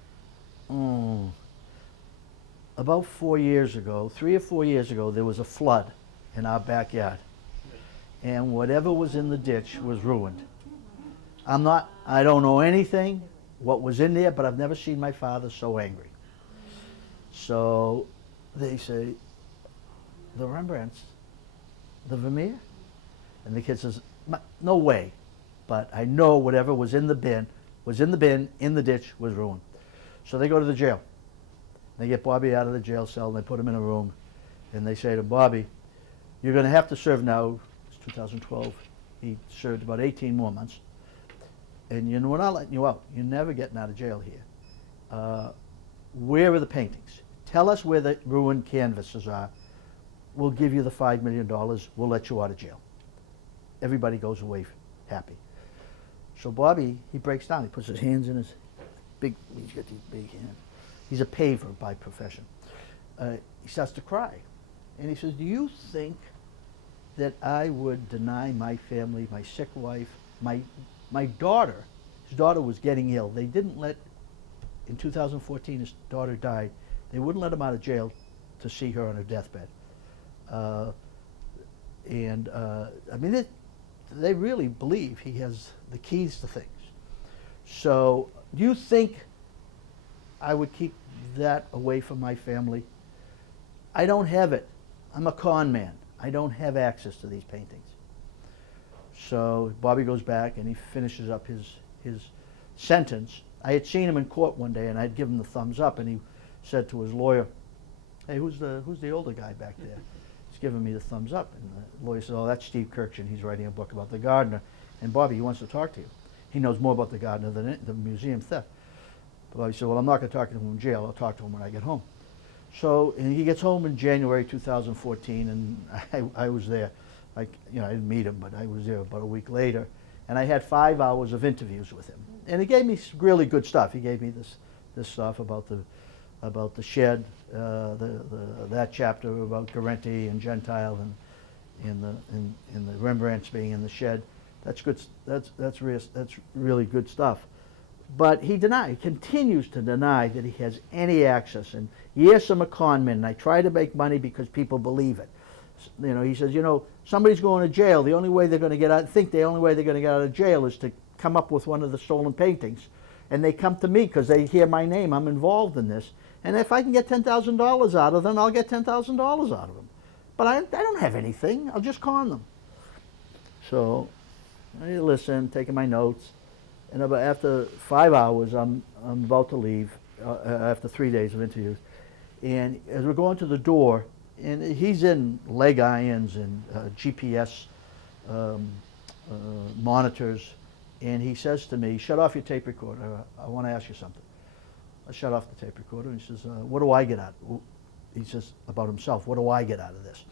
about 4 years ago, 3 or 4 years ago, there was a flood in our backyard, and whatever was in the ditch was ruined. I don't know anything, what was in there, but I've never seen my father so angry. So they say, "The Rembrandts, the Vermeer?" And the kid says, "No way, but I know whatever was in the bin, in the ditch, was ruined." So they go to the jail. They get Bobby out of the jail cell, and they put him in a room, and they say to Bobby, "You're going to have to serve now." It's 2012. He served about 18 more months. "And we're not letting you out. You're never getting out of jail here. Where are the paintings? Tell us where the ruined canvases are. We'll give you the $5 million. We'll let you out of jail." Everybody goes away happy. So Bobby, he breaks down. He puts his hands in his he's got these big hands. He's a paver by profession. He starts to cry. And he says, "Do you think that I would deny my family, my sick wife, my daughter?" His daughter was getting ill. They didn't let, in 2014, his daughter died. They wouldn't let him out of jail to see her on her deathbed. They really believe he has the keys to things. So, do you think I would keep that away from my family? I don't have it. I'm a con man. I don't have access to these paintings. So Bobby goes back and he finishes up his sentence. I had seen him in court one day, and I'd given him the thumbs up, and he said to his lawyer, "Hey, who's the older guy back there?" He's giving me the thumbs up, and the lawyer said, "Oh, that's Steve Kurkjian. He's writing a book about the gardener. And Bobby, he wants to talk to you. He knows more about the gardener than the museum theft." But Bobby said, "Well, I'm not going to talk to him in jail. I'll talk to him when I get home." So, and he gets home in January 2014, and I was there. I didn't meet him, but I was there about a week later, and I had 5 hours of interviews with him. And he gave me really good stuff. He gave me this stuff about the shed, that chapter about Garenti and Gentile, and the Rembrandts being in the shed. That's good. That's really good stuff. But he continues to deny that he has any access. And yes, I'm a con man, and I try to make money because people believe it. He says, somebody's going to jail. The only way they're going to get out, the only way they're going to get out of jail is to come up with one of the stolen paintings. And they come to me because they hear my name. I'm involved in this. And if I can get $10,000 out of them, I'll get $10,000 out of them. but I don't have anything. I'll just con them. So I listen, taking my notes, and about after 5 hours, I'm about to leave after 3 days of interviews, and as we're going to the door, and he's in leg irons and GPS monitors, and he says to me, "Shut off your tape recorder. I want to ask you something." I shut off the tape recorder, and he says, "What do I get out?" He says about himself, "What do I get out of this?"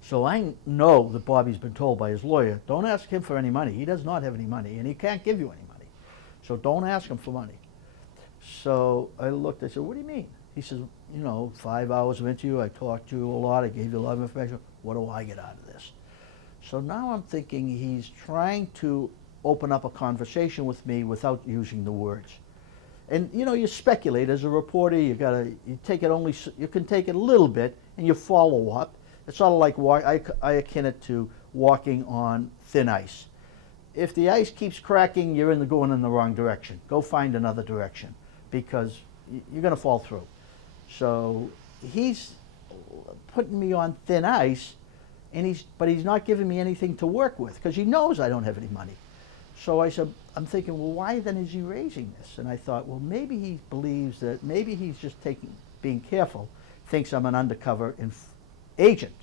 So I know that Bobby's been told by his lawyer, don't ask him for any money. He does not have any money, and he can't give you any money. So don't ask him for money. So I looked, I said, "What do you mean?" He says, 5 hours of interview, I talked to you a lot, I gave you a lot of information. What do I get out of this? So now I'm thinking he's trying to open up a conversation with me without using the words. And you speculate as a reporter. You can take it a little bit, and you follow up. It's sort of like I akin it to walking on thin ice. If the ice keeps cracking, you're going in the wrong direction. Go find another direction, because you're going to fall through. So he's putting me on thin ice, but he's not giving me anything to work with, because he knows I don't have any money. So I said, I'm thinking, well, why then is he raising this? And I thought, well, maybe he believes that maybe he's just being careful, thinks I'm an undercover agent.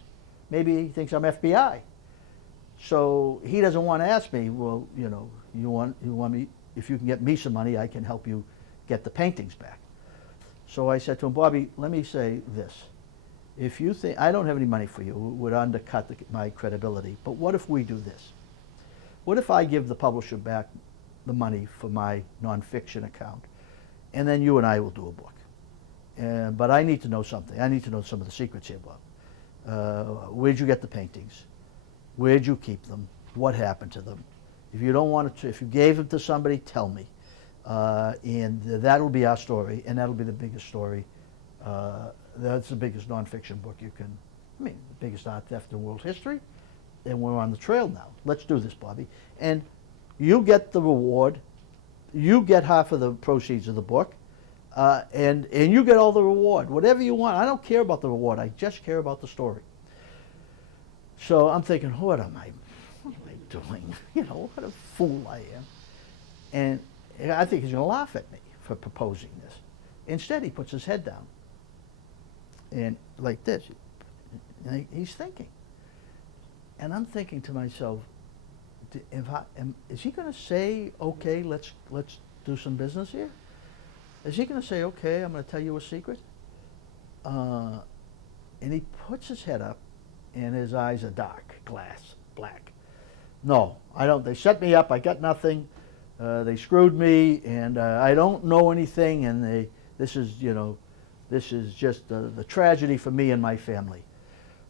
Maybe he thinks I'm FBI. So he doesn't want to ask me, well, you want me, if you can get me some money, I can help you get the paintings back. So I said to him, "Bobby, let me say this. If you think I don't have any money for you, it would undercut my credibility. But what if we do this? What if I give the publisher back the money for my nonfiction account, and then you and I will do a book? But I need to know something. I need to know some of the secrets here, Bob. Where'd you get the paintings? Where'd you keep them? What happened to them? If you don't want to, if you gave them to somebody, tell me. And that'll be our story, and that'll be the biggest story. That's the biggest nonfiction book the biggest art theft in world history. And we're on the trail now. Let's do this, Bobby. And you get the reward. You get half of the proceeds of the book, and you get all the reward. Whatever you want. I don't care about the reward. I just care about the story. So I'm thinking, what am I doing? What a fool I am. And I think he's going to laugh at me for proposing this. Instead, he puts his head down, and like this, and he's thinking. And I'm thinking to myself, is he going to say, okay, let's do some business here? Is he going to say, okay, I'm going to tell you a secret? And he puts his head up, and his eyes are dark, black. No, I don't. They set me up. I got nothing. They screwed me, and I don't know anything. And this is just the tragedy for me and my family.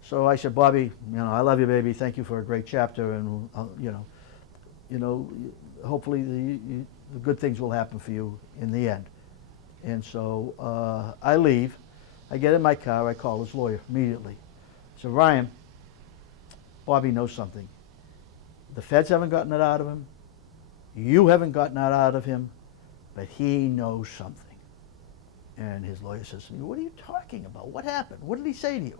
So I said, Bobby, I love you, baby. Thank you for a great chapter, and hopefully the good things will happen for you in the end. And so I leave. I get in my car. I call his lawyer immediately. I said, Ryan, Bobby knows something. The feds haven't gotten it out of him. You haven't gotten it out of him, but he knows something. And his lawyer says to me, what are you talking about? What happened? What did he say to you?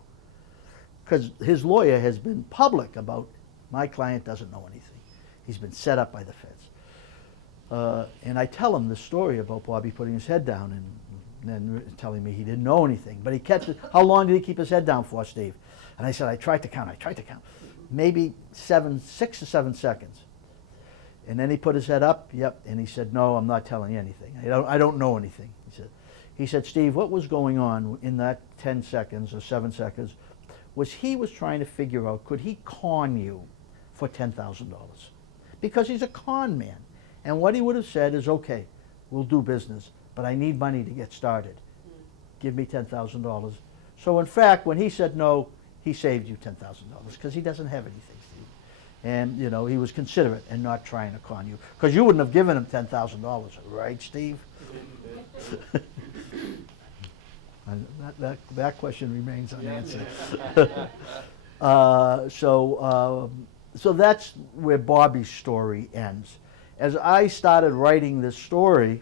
Because his lawyer has been public about my client doesn't know anything. He's been set up by the feds. And I tell him the story about Bobby putting his head down and then telling me he didn't know anything. But he kept it. How long did he keep his head down for, Steve? And I said, I tried to count. Maybe 6 to 7 seconds. And then he put his head up, and he said, no, I'm not telling you anything. I don't know anything, he said, Steve, what was going on in that 10 seconds or 7 seconds was he was trying to figure out, could he con you for $10,000? Because he's a con man. And what he would have said is, okay, we'll do business, but I need money to get started. Give me $10,000. So in fact, when he said no, he saved you $10,000 because he doesn't have anything, Steve. And, he was considerate and not trying to con you. Because you wouldn't have given him $10,000, right, Steve? That question remains unanswered. So that's where Bobby's story ends. As I started writing this story,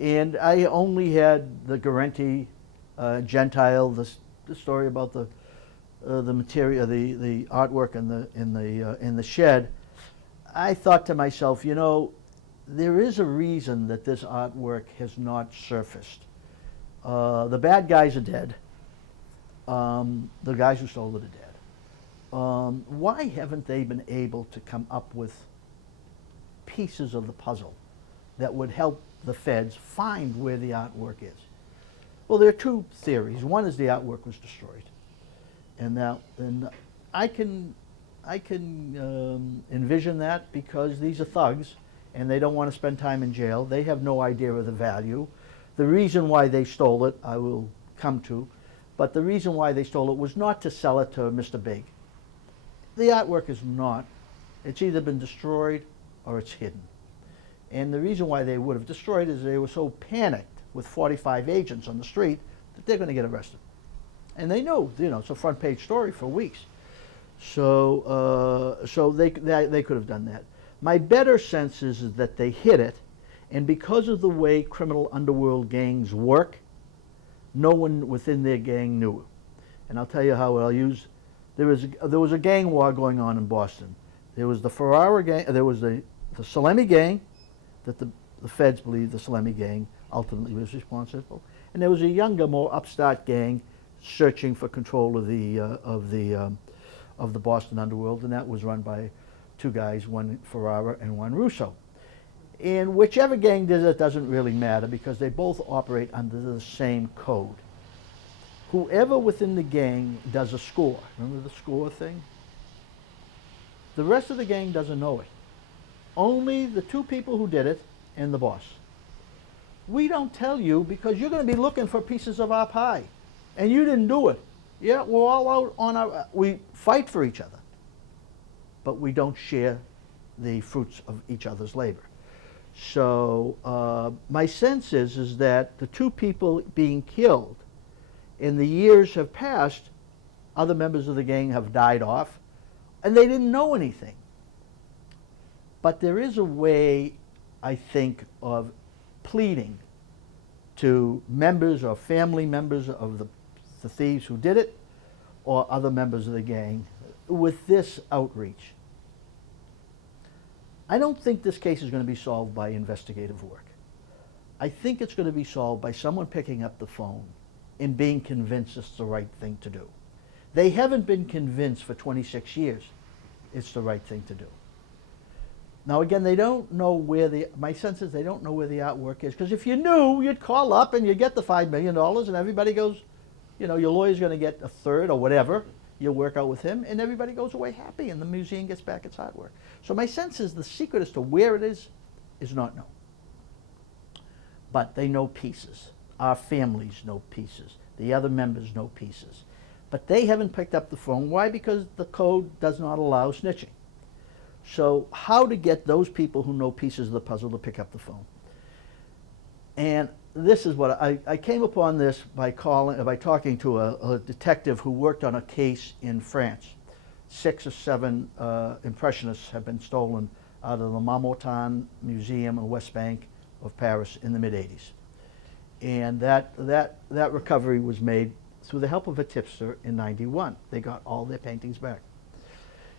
and I only had the Guarente Gentile, the story about the material, the artwork in the shed, I thought to myself, you know, there is a reason that this artwork has not surfaced. The bad guys are dead. The guys who stole it are dead. Why haven't they been able to come up with pieces of the puzzle that would help the feds find where the artwork is? Well, there are two theories. One is the artwork was destroyed, and I can envision that because these are thugs, and they don't want to spend time in jail. They have no idea of the value. The reason why they stole it, I will come to, but the reason why they stole it was not to sell it to Mr. Big. The artwork is not. It's either been destroyed or it's hidden. And the reason why they would have destroyed it is they were so panicked with 45 agents on the street that they're going to get arrested. And they know, you know, it's a front page story for weeks. So they could have done that. My better sense is that they hid it, and because of the way criminal underworld gangs work, no one within their gang knew it. And I'll tell you how I'll use. There was a gang war going on in Boston. There was the Ferrara gang. There was the Salemi gang, that the feds believe the Salemi gang ultimately was responsible, and there was a younger, more upstart gang searching for control of the Boston underworld, and that was run by two guys, one Ferrara and one Russo. And whichever gang does it doesn't really matter because they both operate under the same code. Whoever within the gang does a score, remember the score thing? The rest of the gang doesn't know it. Only the two people who did it and the boss. We don't tell you because you're going to be looking for pieces of our pie, and you didn't do it. Yeah, we're all out on our, we fight for each other, but we don't share the fruits of each other's labor. So my sense is that the two people being killed, in the years have passed, other members of the gang have died off, and they didn't know anything. But there is a way, I think, of pleading to members or family members of the thieves who did it, or other members of the gang, with this outreach. I don't think this case is going to be solved by investigative work. I think it's going to be solved by someone picking up the phone and being convinced it's the right thing to do. They haven't been convinced for 26 years it's the right thing to do. Now again, they don't know where my sense is they don't know where the artwork is, because if you knew, you'd call up and you'd get the $5 million and everybody goes, you know, your lawyer's going to get a third or whatever, you'll work out with him, and everybody goes away happy and the museum gets back its artwork. So my sense is the secret as to where it is not known. But they know pieces. Our families know pieces. The other members know pieces. But they haven't picked up the phone. Why? Because the code does not allow snitching. So how to get those people who know pieces of the puzzle to pick up the phone? And this is what I came upon this by talking to a detective who worked on a case in France. 6 or 7 impressionists have been stolen out of the Marmottan Museum in West Bank of Paris in the mid-'80s. And that recovery was made through the help of a tipster in '91. They got all their paintings back.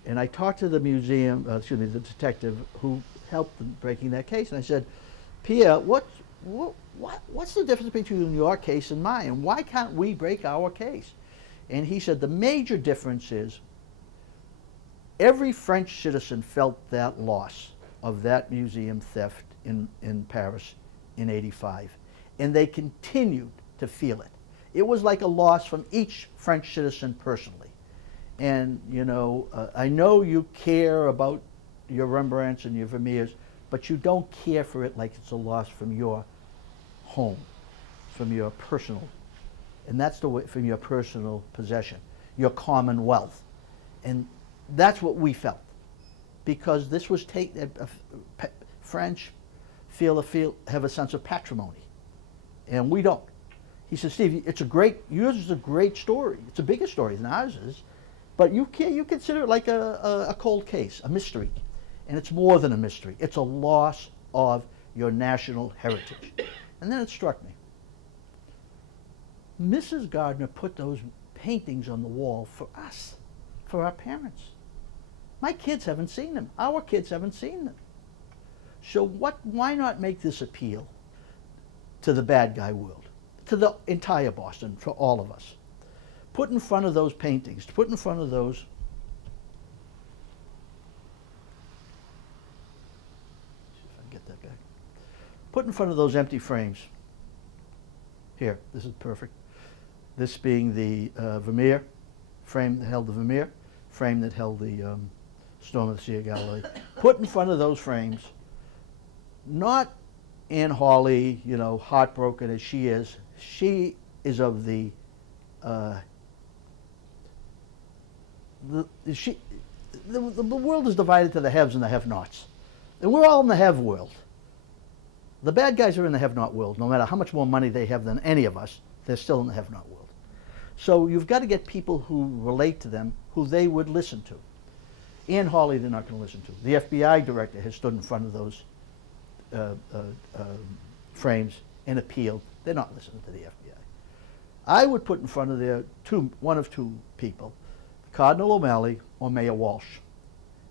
And I talked to the the detective who helped in breaking that case, and I said, Pierre, what's the difference between your case and mine? Why can't we break our case? And he said the major difference is every French citizen felt that loss of that museum theft in Paris in '85, and they continued to feel it. It was like a loss from each French citizen personally. And, you know, I know you care about your Rembrandts and your Vermeers, but you don't care for it like it's a loss from your home, from your personal, and that's the way, from your personal possession, your commonwealth. And that's what we felt, because this was French have a sense of patrimony, and we don't. He said, Steve, yours is a great story. It's a bigger story than ours is, but you consider it like a cold case, a mystery. And it's more than a mystery. It's a loss of your national heritage. And then it struck me. Mrs. Gardner put those paintings on the wall for us, for our parents. My kids haven't seen them. Our kids haven't seen them. So why not make this appeal to the bad guy world, to the entire Boston, for all of us? Put in front of those paintings, put in front of those, see if I can get that back. Put in front of those empty frames. Here, this is perfect. This being the Vermeer frame that held the Vermeer, frame that held the Storm of the Sea Gallery. Put in front of those frames, not Anne Hawley, you know, heartbroken as she is. She is of the world is divided to the haves and the have-nots. And we're all in the have world. The bad guys are in the have-not world. No matter how much more money they have than any of us, they're still in the have-not world. So you've got to get people who relate to them, who they would listen to. Anne Hawley, they're not going to listen to. The FBI director has stood in front of those frames and appealed. They're not listening to the FBI. I would put in front of their one of two people, Cardinal O'Malley or Mayor Walsh.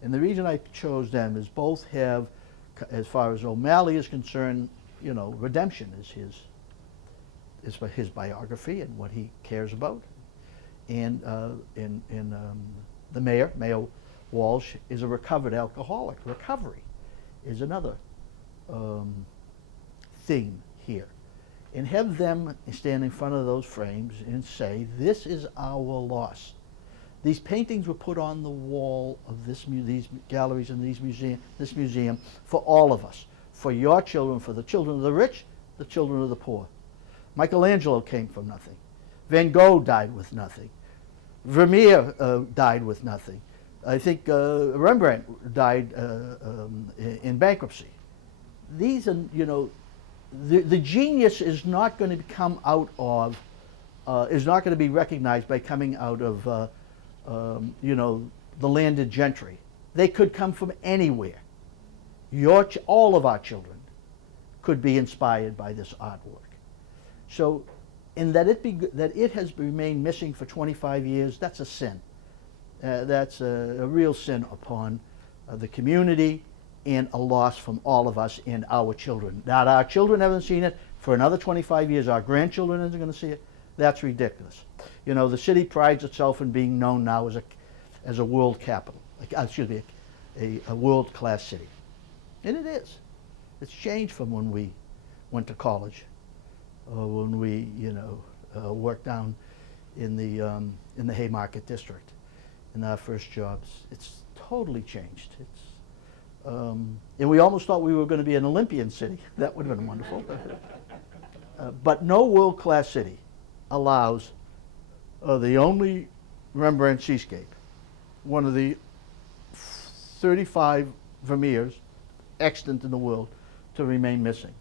And the reason I chose them is both have, as far as O'Malley is concerned, you know, redemption is his biography and what he cares about. And the mayor, Mayor Walsh, is a recovered alcoholic. Recovery is another theme here. And have them stand in front of those frames and say, this is our loss. These paintings were put on the wall of these galleries and this museum for all of us, for your children, for the children of the rich, the children of the poor. Michelangelo came from nothing. Van Gogh died with nothing. Vermeer died with nothing. I think Rembrandt died in bankruptcy. These are, you know, the genius is not going to come out of, is not going to be recognized by coming out of, you know, the landed gentry. They could come from anywhere. All of our children could be inspired by this artwork. So, in that it has remained missing for 25 years, that's a sin. That's a real sin upon the community and a loss from all of us and our children. Now, our children haven't seen it for another 25 years. Our grandchildren aren't going to see it. That's ridiculous. You know, the city prides itself in being known now as a world capital, excuse me, a world-class city. And it is. It's changed from when we went to college, or when we, you know, worked down in the Haymarket district in our first jobs. It's totally changed. It's and we almost thought we were going to be an Olympian city. That would have been wonderful. But no world-class city allows the only Rembrandt seascape, one of the 35 Vermeers extant in the world, to remain missing.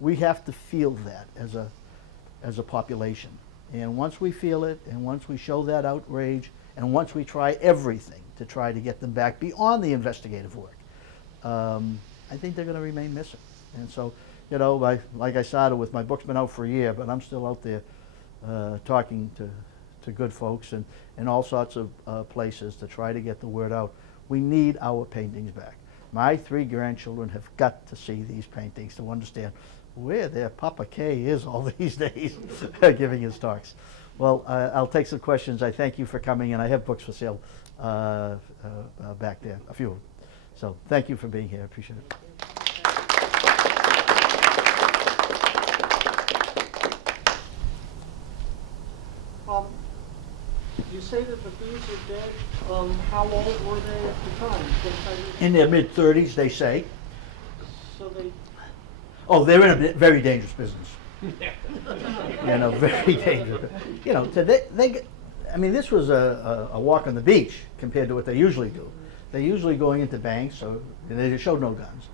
We have to feel that as a population. And once we feel it, and once we show that outrage, and once we try everything to try to get them back beyond the investigative work, I think they're going to remain missing. And so, you know, like I started with, my book's been out for a year, but I'm still out there talking to good folks and all sorts of places to try to get the word out. We need our paintings back. My 3 grandchildren have got to see these paintings to understand where their Papa K is all these days giving his talks. Well, I'll take some questions. I thank you for coming, and I have books for sale back there, a few of them. So thank you for being here. I appreciate it. You say that the Thieves are dead. How old were they at the time? In their mid-30s, they say. So they... Oh, they're in a very dangerous business. You know, very dangerous. You know, so I mean, this was a walk on the beach compared to what they usually do. They're usually going into banks, so they showed no guns.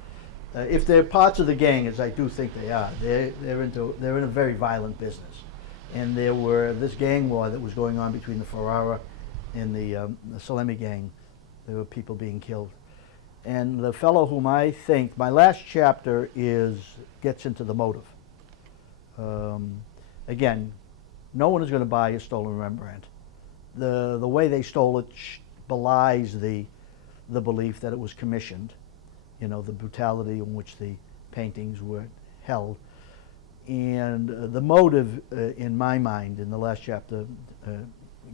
If they're parts of the gang, as I do think they are, they're in a very violent business. And there were this gang war that was going on between the Ferrara and the Salemi gang. There were people being killed. And the fellow whom I think, my last chapter gets into the motive. Again, no one is going to buy a stolen Rembrandt. The way they stole it belies the belief that it was commissioned, you know, the brutality in which the paintings were held. And the motive, in my mind, in the last chapter,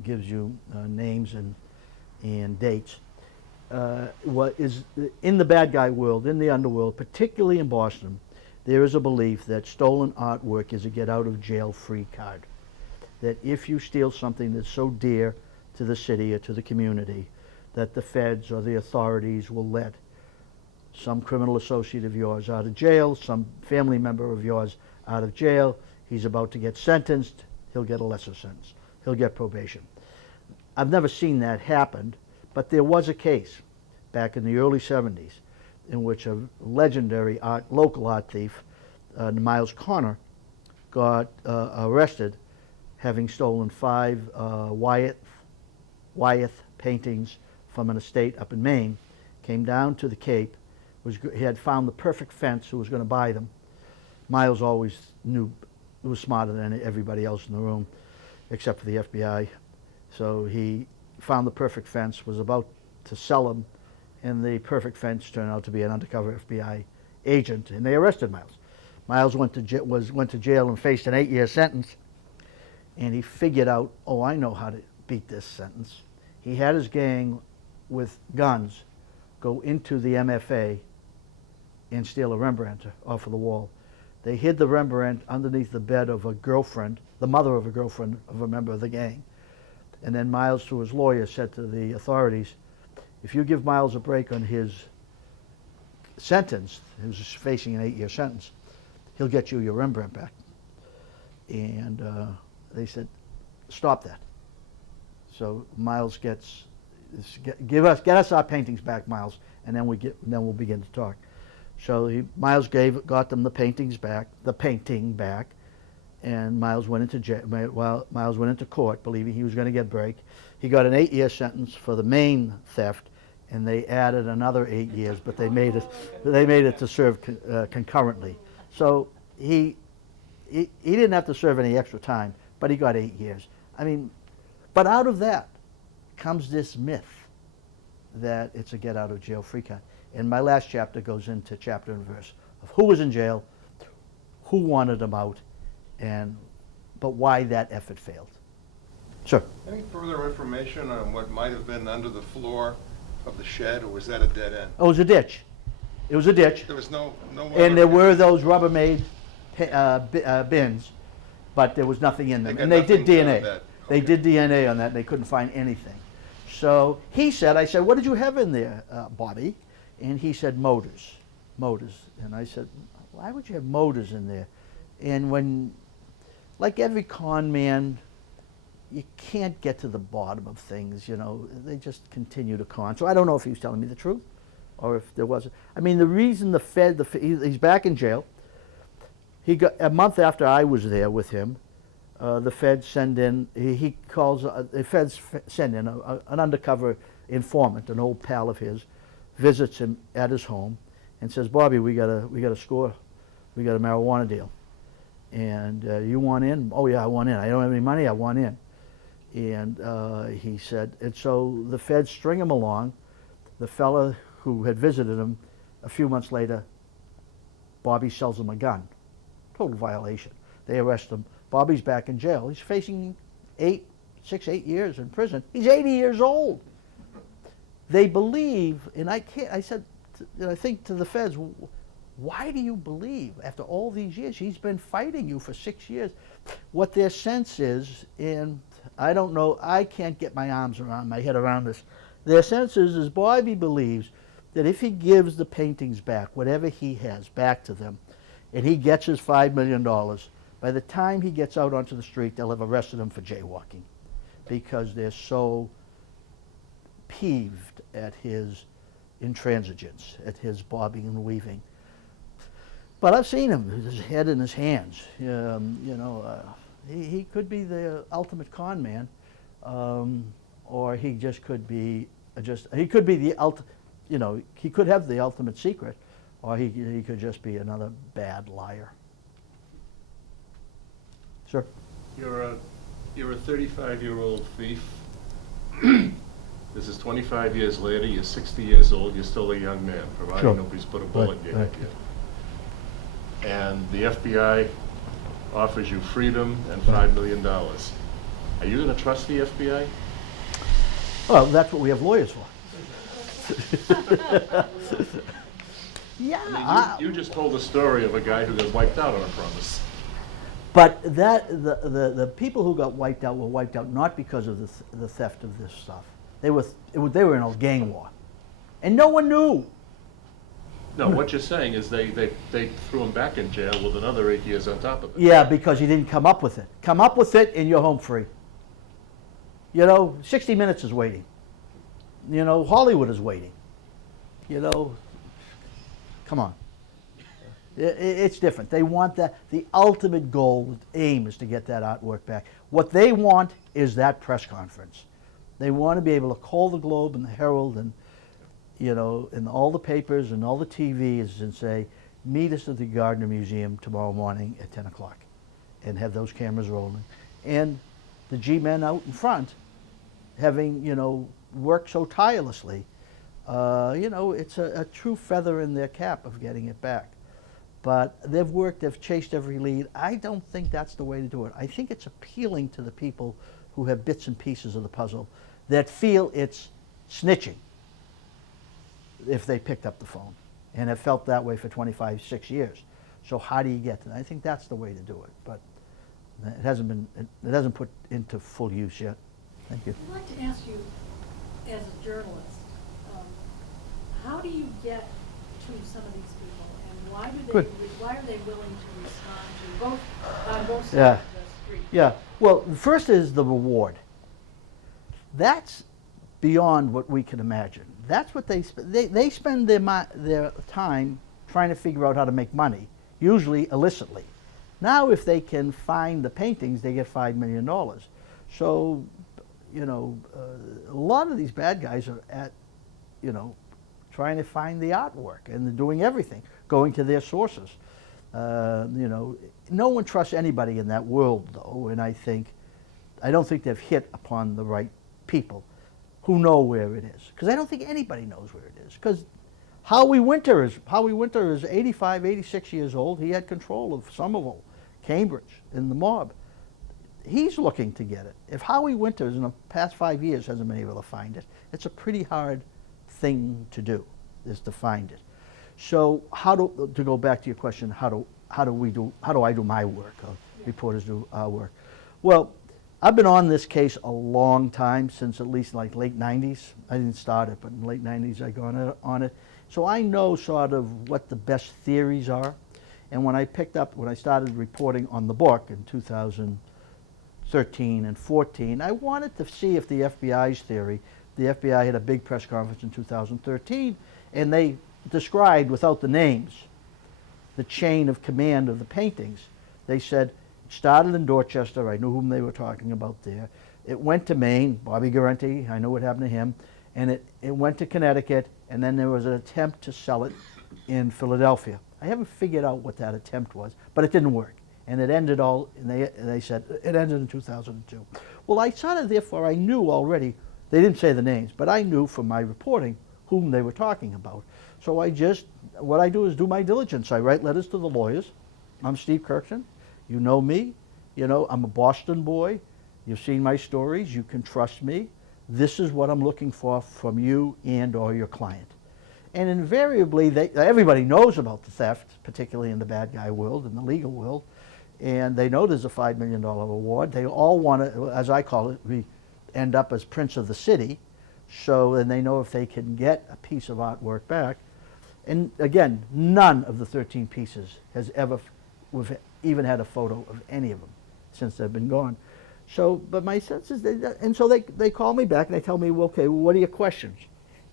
gives you names and dates. What is in the bad guy world, in the underworld, particularly in Boston, there is a belief that stolen artwork is a get out of jail free card. That if you steal something that's so dear to the city or to the community, that the feds or the authorities will let some criminal associate of yours out of jail, some family member of yours out of jail. He's about to get sentenced, he'll get a lesser sentence. He'll get probation. I've never seen that happen, but there was a case back in the early 70s in which a legendary local art thief, Miles Connor, got arrested having stolen 5 Wyeth paintings from an estate up in Maine. Came down to the Cape. He had found the perfect fence who was going to buy them. Miles always knew, was smarter than everybody else in the room, except for the FBI. So he found the perfect fence, was about to sell them, and the perfect fence turned out to be an undercover FBI agent, and they arrested Miles. Miles went to jail and faced an 8-year sentence, and he figured out, oh, I know how to beat this sentence. He had his gang with guns go into the MFA and steal a Rembrandt off of the wall. They hid the Rembrandt underneath the bed of a girlfriend, the mother of a girlfriend of a member of the gang. And then Miles, through his lawyer, said to the authorities, if you give Miles a break on his sentence, he was facing an 8-year sentence, he'll get you your Rembrandt back. And they said, stop that. So Miles get us our paintings back, Miles, and then we'll begin to talk. So Miles got them the painting back, and Miles went into jail. Miles went into court, believing he was going to get break. He got an 8-year sentence for the main theft, and they added another 8 years, but they made it to serve concurrently. So he didn't have to serve any extra time, but he got 8 years. I mean, but out of that comes this myth that it's a get out of jail free card. And my last chapter goes into chapter and verse of who was in jail, who wanted him out, but why that effort failed. Sure. Any further information on what might have been under the floor of the shed, or was that a dead end? Oh, it was a ditch. It was a ditch. There was no And there were those Rubbermaid bins, but there was nothing in them. And they did DNA. Okay. They did DNA on that, and they couldn't find anything. So I said, what did you have in there, Bobby? And he said, motors. And I said, why would you have motors in there? And when, like every con man, you can't get to the bottom of things, you know. They just continue to con. So I don't know if he was telling me the truth or if there wasn't. I mean, the reason he's back in jail. He got, a month after I was there with him, the feds send in, the feds send in an undercover informant, an old pal of his, visits him at his home and says, Bobby, we got a score. We got a marijuana deal. And you want in? Oh yeah, I want in. I don't have any money, I want in. And he said, and so the feds string him along. The fella who had visited him a few months later, Bobby sells him a gun. Total violation. They arrest him. Bobby's back in jail. He's facing 8 years in prison. He's 80 years old. They believe, and I think to the feds, why do you believe after all these years? He's been fighting you for 6 years. What their sense is, and I don't know, I can't get my head around this. Their sense is Bobby believes that if he gives the paintings back, whatever he has, back to them, and he gets his $5 million, by the time he gets out onto the street, they'll have arrested him for jaywalking because they're so peeved at his intransigence, at his bobbing and weaving. But I've seen him, his head in his hands. He could be the ultimate con man, or he just could be he could be the he could have the ultimate secret, or he could just be another bad liar. Sure. You're You're a 35-year-old thief. This is 25 years later, you're 60 years old, you're still a young man, Sure. providing nobody's put a bullet in your head yet. And the FBI offers you freedom and $5 million. Are you going to trust the FBI? Well, that's what we have lawyers for. Yeah, I mean, you just told the story of a guy who got wiped out on a promise. but the people who got wiped out were wiped out not because of the theft of this stuff. They were in a gang war, and no one knew. No, what you're saying is they threw him back in jail with another 8 years on top of it. Yeah, because you didn't come up with it. Come up with it, and you're home free. 60 Minutes is waiting. Hollywood is waiting. Come on. It's different. They want that. The ultimate goal, aim, is to get that artwork back. What they want is that press conference. They want to be able to call the Globe and the Herald and and all the papers and all the TVs and say, meet us at the Gardner Museum tomorrow morning at 10 o'clock, and have those cameras rolling. And the G-men out in front having, worked so tirelessly, it's a true feather in their cap of getting it back. But they've chased every lead. I don't think that's the way to do it. I think it's appealing to the people who have bits and pieces of the puzzle that feel it's snitching if they picked up the phone, and have felt that way for 6 years. So how do you get to that? I think that's the way to do it, but it hasn't put into full use yet. Thank you. I'd like to ask you, as a journalist, how do you get to some of these people, and why are they willing to respond to on both sides Yeah. of the street? Yeah. Well, the first is the reward. That's beyond what we can imagine. That's what they spend their time trying to figure out how to make money, usually illicitly. Now, if they can find the paintings, they get $5 million. So, a lot of these bad guys are at, trying to find the artwork, and they're doing everything, going to their sources. No one trusts anybody in that world, though, and I don't think they've hit upon the right people who know where it is, because I don't think anybody knows where it is. Because Howie Winter is 85, 86 years old. He had control of Somerville, Cambridge, and the mob. He's looking to get it. If Howie Winters in the past 5 years hasn't been able to find it, it's a pretty hard thing to do, is to find it. So to go back to your question, how do I do my work? Reporters do our work. Well, I've been on this case a long time, since at least like late 90s. I didn't start it, but in the late 90s I got on it. So I know sort of what the best theories are. And when I started reporting on the book in 2013 and 14, I wanted to see if the FBI's theory, the FBI had a big press conference in 2013, and they described, without the names, the chain of command of the paintings. They said, it started in Dorchester, I knew whom they were talking about there. It went to Maine, Bobby Guarenti, I know what happened to him. And it went to Connecticut, and then there was an attempt to sell it in Philadelphia. I haven't figured out what that attempt was, but it didn't work. And it ended they said, it ended in 2002. Well, therefore I knew already, they didn't say the names, but I knew from my reporting whom they were talking about. So what I do is do my diligence. I write letters to the lawyers. I'm Steve Kurkjian. You know me. I'm a Boston boy. You've seen my stories. You can trust me. This is what I'm looking for from you and or your client. And invariably, everybody knows about the theft, particularly in the bad guy world, in the legal world, and they know there's a $5 million reward. They all want to, as I call it, end up as Prince of the City. And they know if they can get a piece of artwork back. And again, none of the 13 pieces has ever even had a photo of any of them since they've been gone. So, but my sense is, they call me back and they tell me, well, okay, well, what are your questions?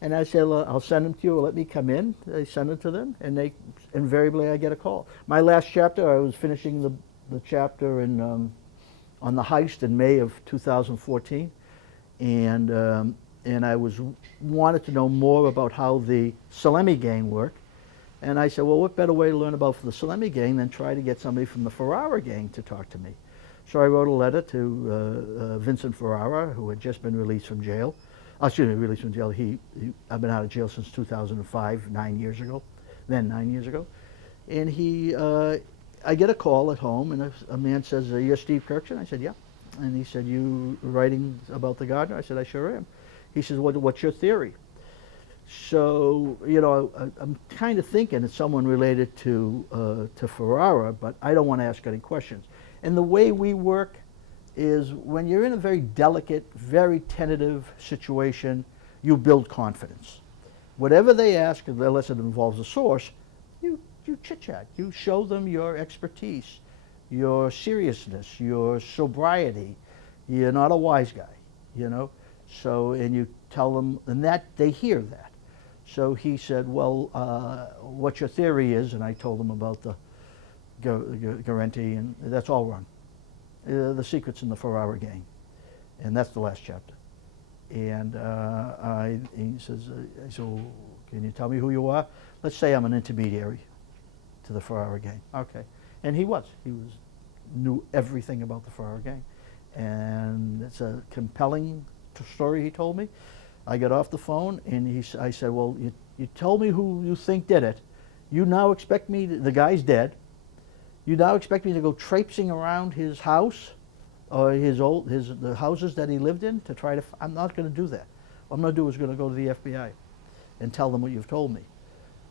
And I say, well, I'll send them to you, or let me come in. They send it to them, and invariably I get a call. My last chapter, I was finishing the chapter on the Heist in May of 2014, and I wanted to know more about how the Salemi gang worked. And I said, well, what better way to learn about the Salemi gang than try to get somebody from the Ferrara gang to talk to me? So I wrote a letter to Vincent Ferrara, who had just been released from jail. Excuse me, released from jail. I've been out of jail since 2005, 9 years ago. And I get a call at home, and a man says, "You're Steve Kurkjian?" I said, "Yeah." And he said, "You writing about the gardener?" I said, "I sure am." He says, "What's your theory?" So, I'm kind of thinking it's someone related to Ferrara, but I don't want to ask any questions. And the way we work is when you're in a very delicate, very tentative situation, you build confidence. Whatever they ask, unless it involves a source, you chit-chat. You show them your expertise, your seriousness, your sobriety. You're not a wise guy, So, and you tell them, and that they hear that. So he said, "Well, what your theory is," and I told him about the Guarenti, and that's all wrong. The secret's in the Ferrara gang, and that's the last chapter. And he says, "So can you tell me who you are?" Let's say I'm an intermediary to the Ferrara gang. Okay, and he knew everything about the Ferrara gang, and it's a compelling story he told me. I got off the phone, and I said, "Well, you told me who you think did it. You now expect me the guy's dead. You now expect me to go traipsing around his house, or the houses that he lived in to try to? I'm not going to do that. What I'm going to do is going to go to the FBI and tell them what you've told me."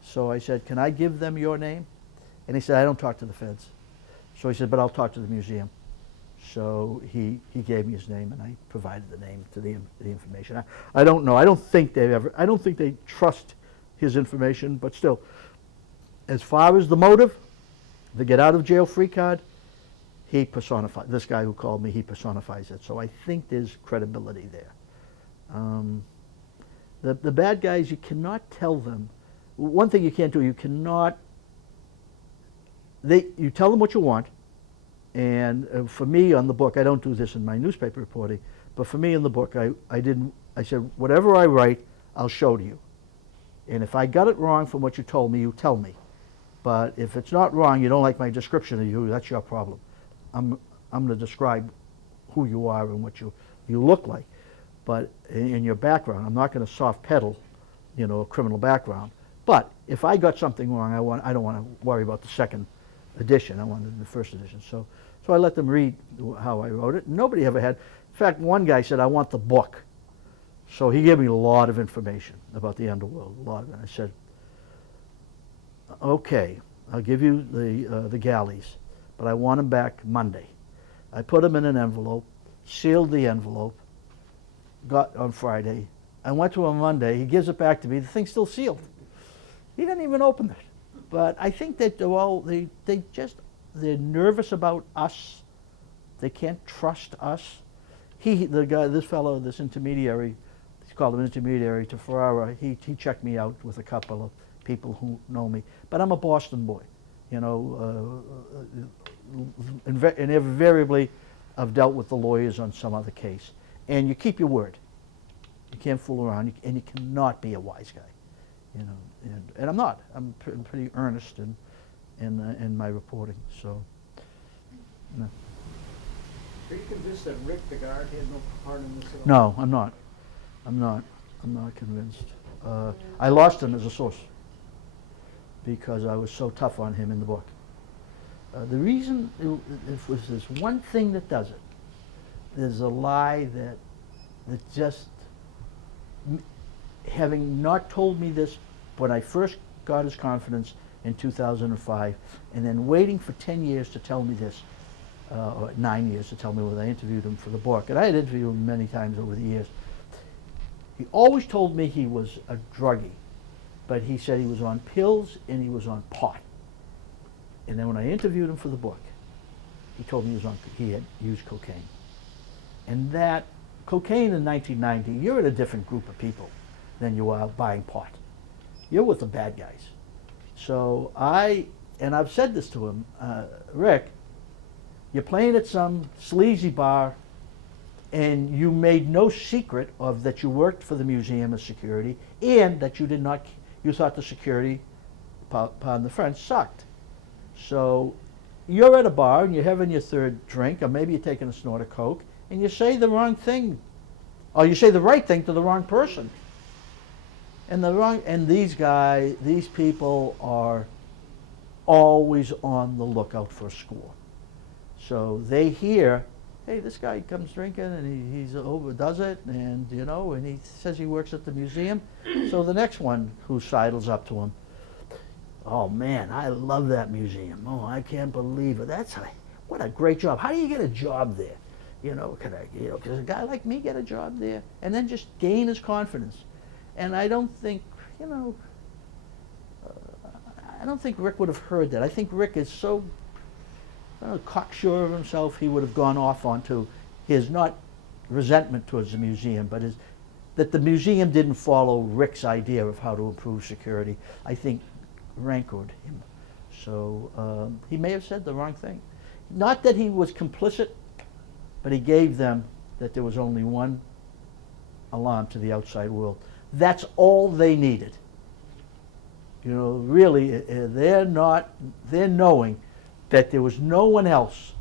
So I said, "Can I give them your name?" And he said, "I don't talk to the feds." So he said, "But I'll talk to the museum." So he gave me his name, and I provided the name to the information. I don't know. I don't think they trust his information, but still, as far as the motive, the get out of jail free card, this guy who called me, he personifies it. So I think there's credibility there. The bad guys, you cannot tell them. One thing you can't do, you tell them what you want. And for me on the book, I don't do this in my newspaper reporting, but for me in the book, I said, whatever I write, I'll show to you. And if I got it wrong from what you told me, you tell me. But if it's not wrong, you don't like my description of you, that's your problem. I'm going to describe who you are and what you look like. But in your background, I'm not going to soft pedal, a criminal background. But if I got something wrong, I don't want to worry about the second edition. I wanted the first edition. So I let them read how I wrote it. Nobody ever had. In fact, one guy said, "I want the book." So he gave me a lot of information about the underworld, a lot of it. I said, "Okay, I'll give you the galleys, but I want them back Monday." I put them in an envelope, sealed the envelope, got on Friday. I went to him Monday. He gives it back to me. The thing's still sealed. He didn't even open it. But I think that they're nervous about us. They can't trust us. This intermediary, he's called an intermediary to Ferrara. He checked me out with a couple of people who know me. But I'm a Boston boy, and invariably I've dealt with the lawyers on some other case. And you keep your word. You can't fool around, and you cannot be a wise guy. And I'm not. I'm pretty earnest in my reporting. So, no. Are you convinced that Rick the guard had no part in this at all? No, I'm not. I'm not convinced. I lost him as a source because I was so tough on him in the book. The reason it was this one thing that does it. There's a lie that just, having not told me this when I first got his confidence in 2005, and then waiting for 10 years to tell me this, or 9 years to tell me when I interviewed him for the book, and I had interviewed him many times over the years. He always told me he was a druggie, but he said he was on pills and he was on pot. And then when I interviewed him for the book, he told me he had used cocaine. And that cocaine in 1990, you're in a different group of people than you are buying pot. You're with the bad guys. So and I've said this to him, Rick, you're playing at some sleazy bar and you made no secret of that you worked for the museum as security and that you thought the security, pardon the French, sucked. So you're at a bar and you're having your third drink, or maybe you're taking a snort of Coke, and you say the wrong thing, or you say the right thing to the wrong person. And these people are always on the lookout for a score. So they hear, hey, this guy comes drinking and he's overdoes it, and and he says he works at the museum. So the next one who sidles up to him, oh man, I love that museum. Oh, I can't believe it. What a great job. How do you get a job there? Does a guy like me get a job there? And then just gain his confidence. And I don't think, I don't think Rick would have heard that. I think Rick is so cocksure of himself, he would have gone off onto his, not resentment towards the museum, but that the museum didn't follow Rick's idea of how to improve security, I think rancored him. So he may have said the wrong thing. Not that he was complicit, but he gave them that there was only one alarm to the outside world. That's all they needed. Really, they're knowing that there was no one else,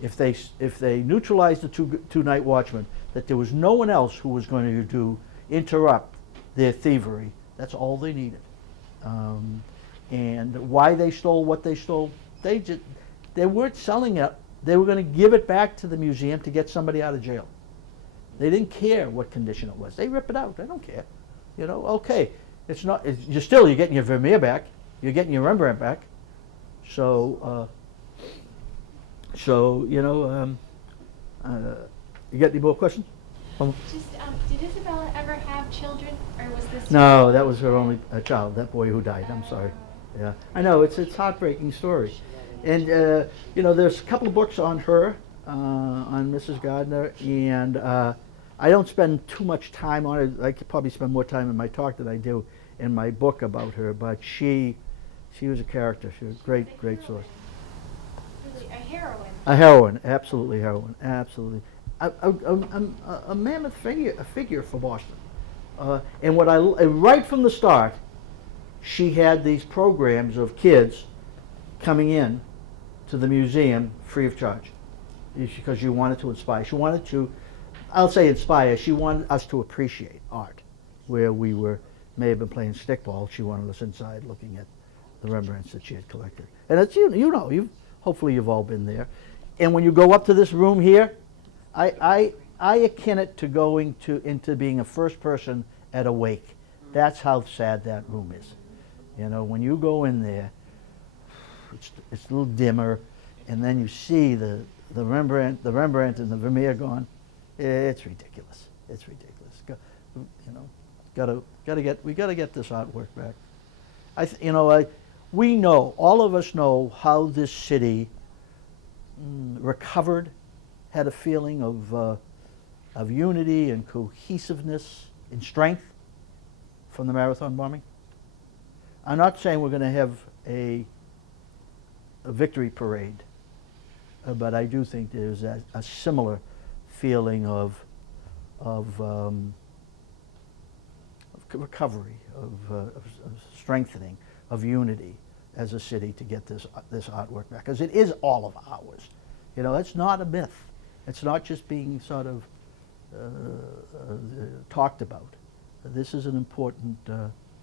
if they neutralized the two night watchmen, that there was no one else who was going to interrupt their thievery. That's all they needed. And why they stole what they stole, they weren't selling it. They were going to give it back to the museum to get somebody out of jail. They didn't care what condition it was. They rip it out. They don't care. Okay, you're getting your Vermeer back. You're getting your Rembrandt back. So, you got any more questions? Just, did Isabella ever have children, or was this? No, that was her only child, that boy who died. I'm sorry. Yeah, I know, it's a heartbreaking story. And, there's a couple of books on her, on Mrs. Gardner, and I don't spend too much time on it. I could probably spend more time in my talk than I do in my book about her, but she was a character. She was a great source. Really, a heroine. A heroine, absolutely heroine, absolutely. A mammoth figure for Boston. And right from the start, she had these programs of kids coming in to the museum free of charge, because she wanted to inspire. She wanted to, I'll say inspire, she wanted us to appreciate art. Where we may have been playing stickball, she wanted us inside looking at the Rembrandts that she had collected. And it's, hopefully you've all been there. And when you go up to this room here, I akin it to going into being a first person at a wake. That's how sad that room is. When you go in there, it's a little dimmer, and then you see the Rembrandt and the Vermeer gone. It's ridiculous. It's ridiculous. We got to get this artwork back. We know, all of us know, how this city recovered, had a feeling of unity and cohesiveness and strength from the Marathon bombing. I'm not saying we're going to have a victory parade, but I do think there's a similar feeling of recovery, of strengthening, of unity as a city to get this artwork back, because it is all of ours. It's not a myth. It's not just being sort of talked about. This is an important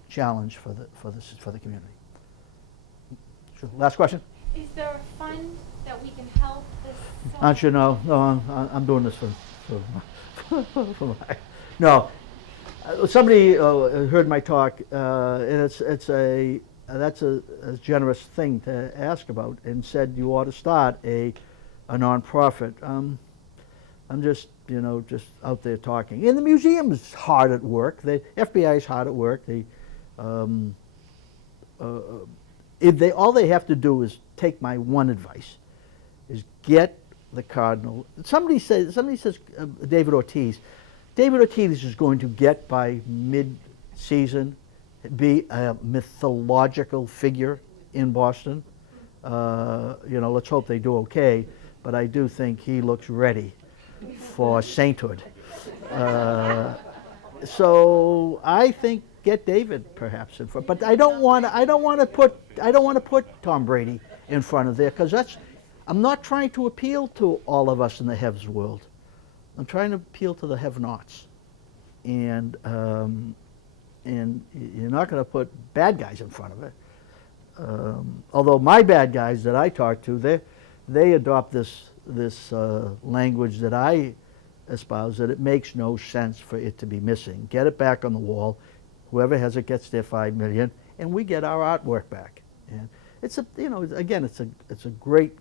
challenge for the community. Sure. Last question. Is there a fund that we can help this? Aren't you? No, I'm doing this for my. No, somebody heard my talk, and that's a generous thing to ask about, and said you ought to start a nonprofit. I'm just out there talking, and the museum's hard at work. The FBI is hard at work. All they have to do is take my one advice, is get the Cardinal. Somebody says David Ortiz. David Ortiz is going to get, by mid-season, be a mythological figure in Boston. Let's hope they do okay, but I do think he looks ready for sainthood. So I think get David perhaps in front, but I don't want to put Tom Brady in front of there, because I'm not trying to appeal to all of us in the haves world. I'm trying to appeal to the have-nots. And you're not going to put bad guys in front of it. Although my bad guys that I talk to, they adopt this language that I espouse, that it makes no sense for it to be missing. Get it back on the wall. Whoever has it gets their $5 million, and we get our artwork back. And it's a, you know, again, it's a great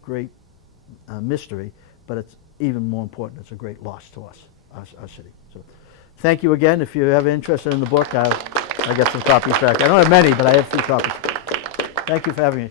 mystery, but it's even more important. It's a great loss to us, our city. So, thank you again. If you're ever interested in the book, I'll get some copies back. I don't have many, but I have 3 copies. Thank you for having me.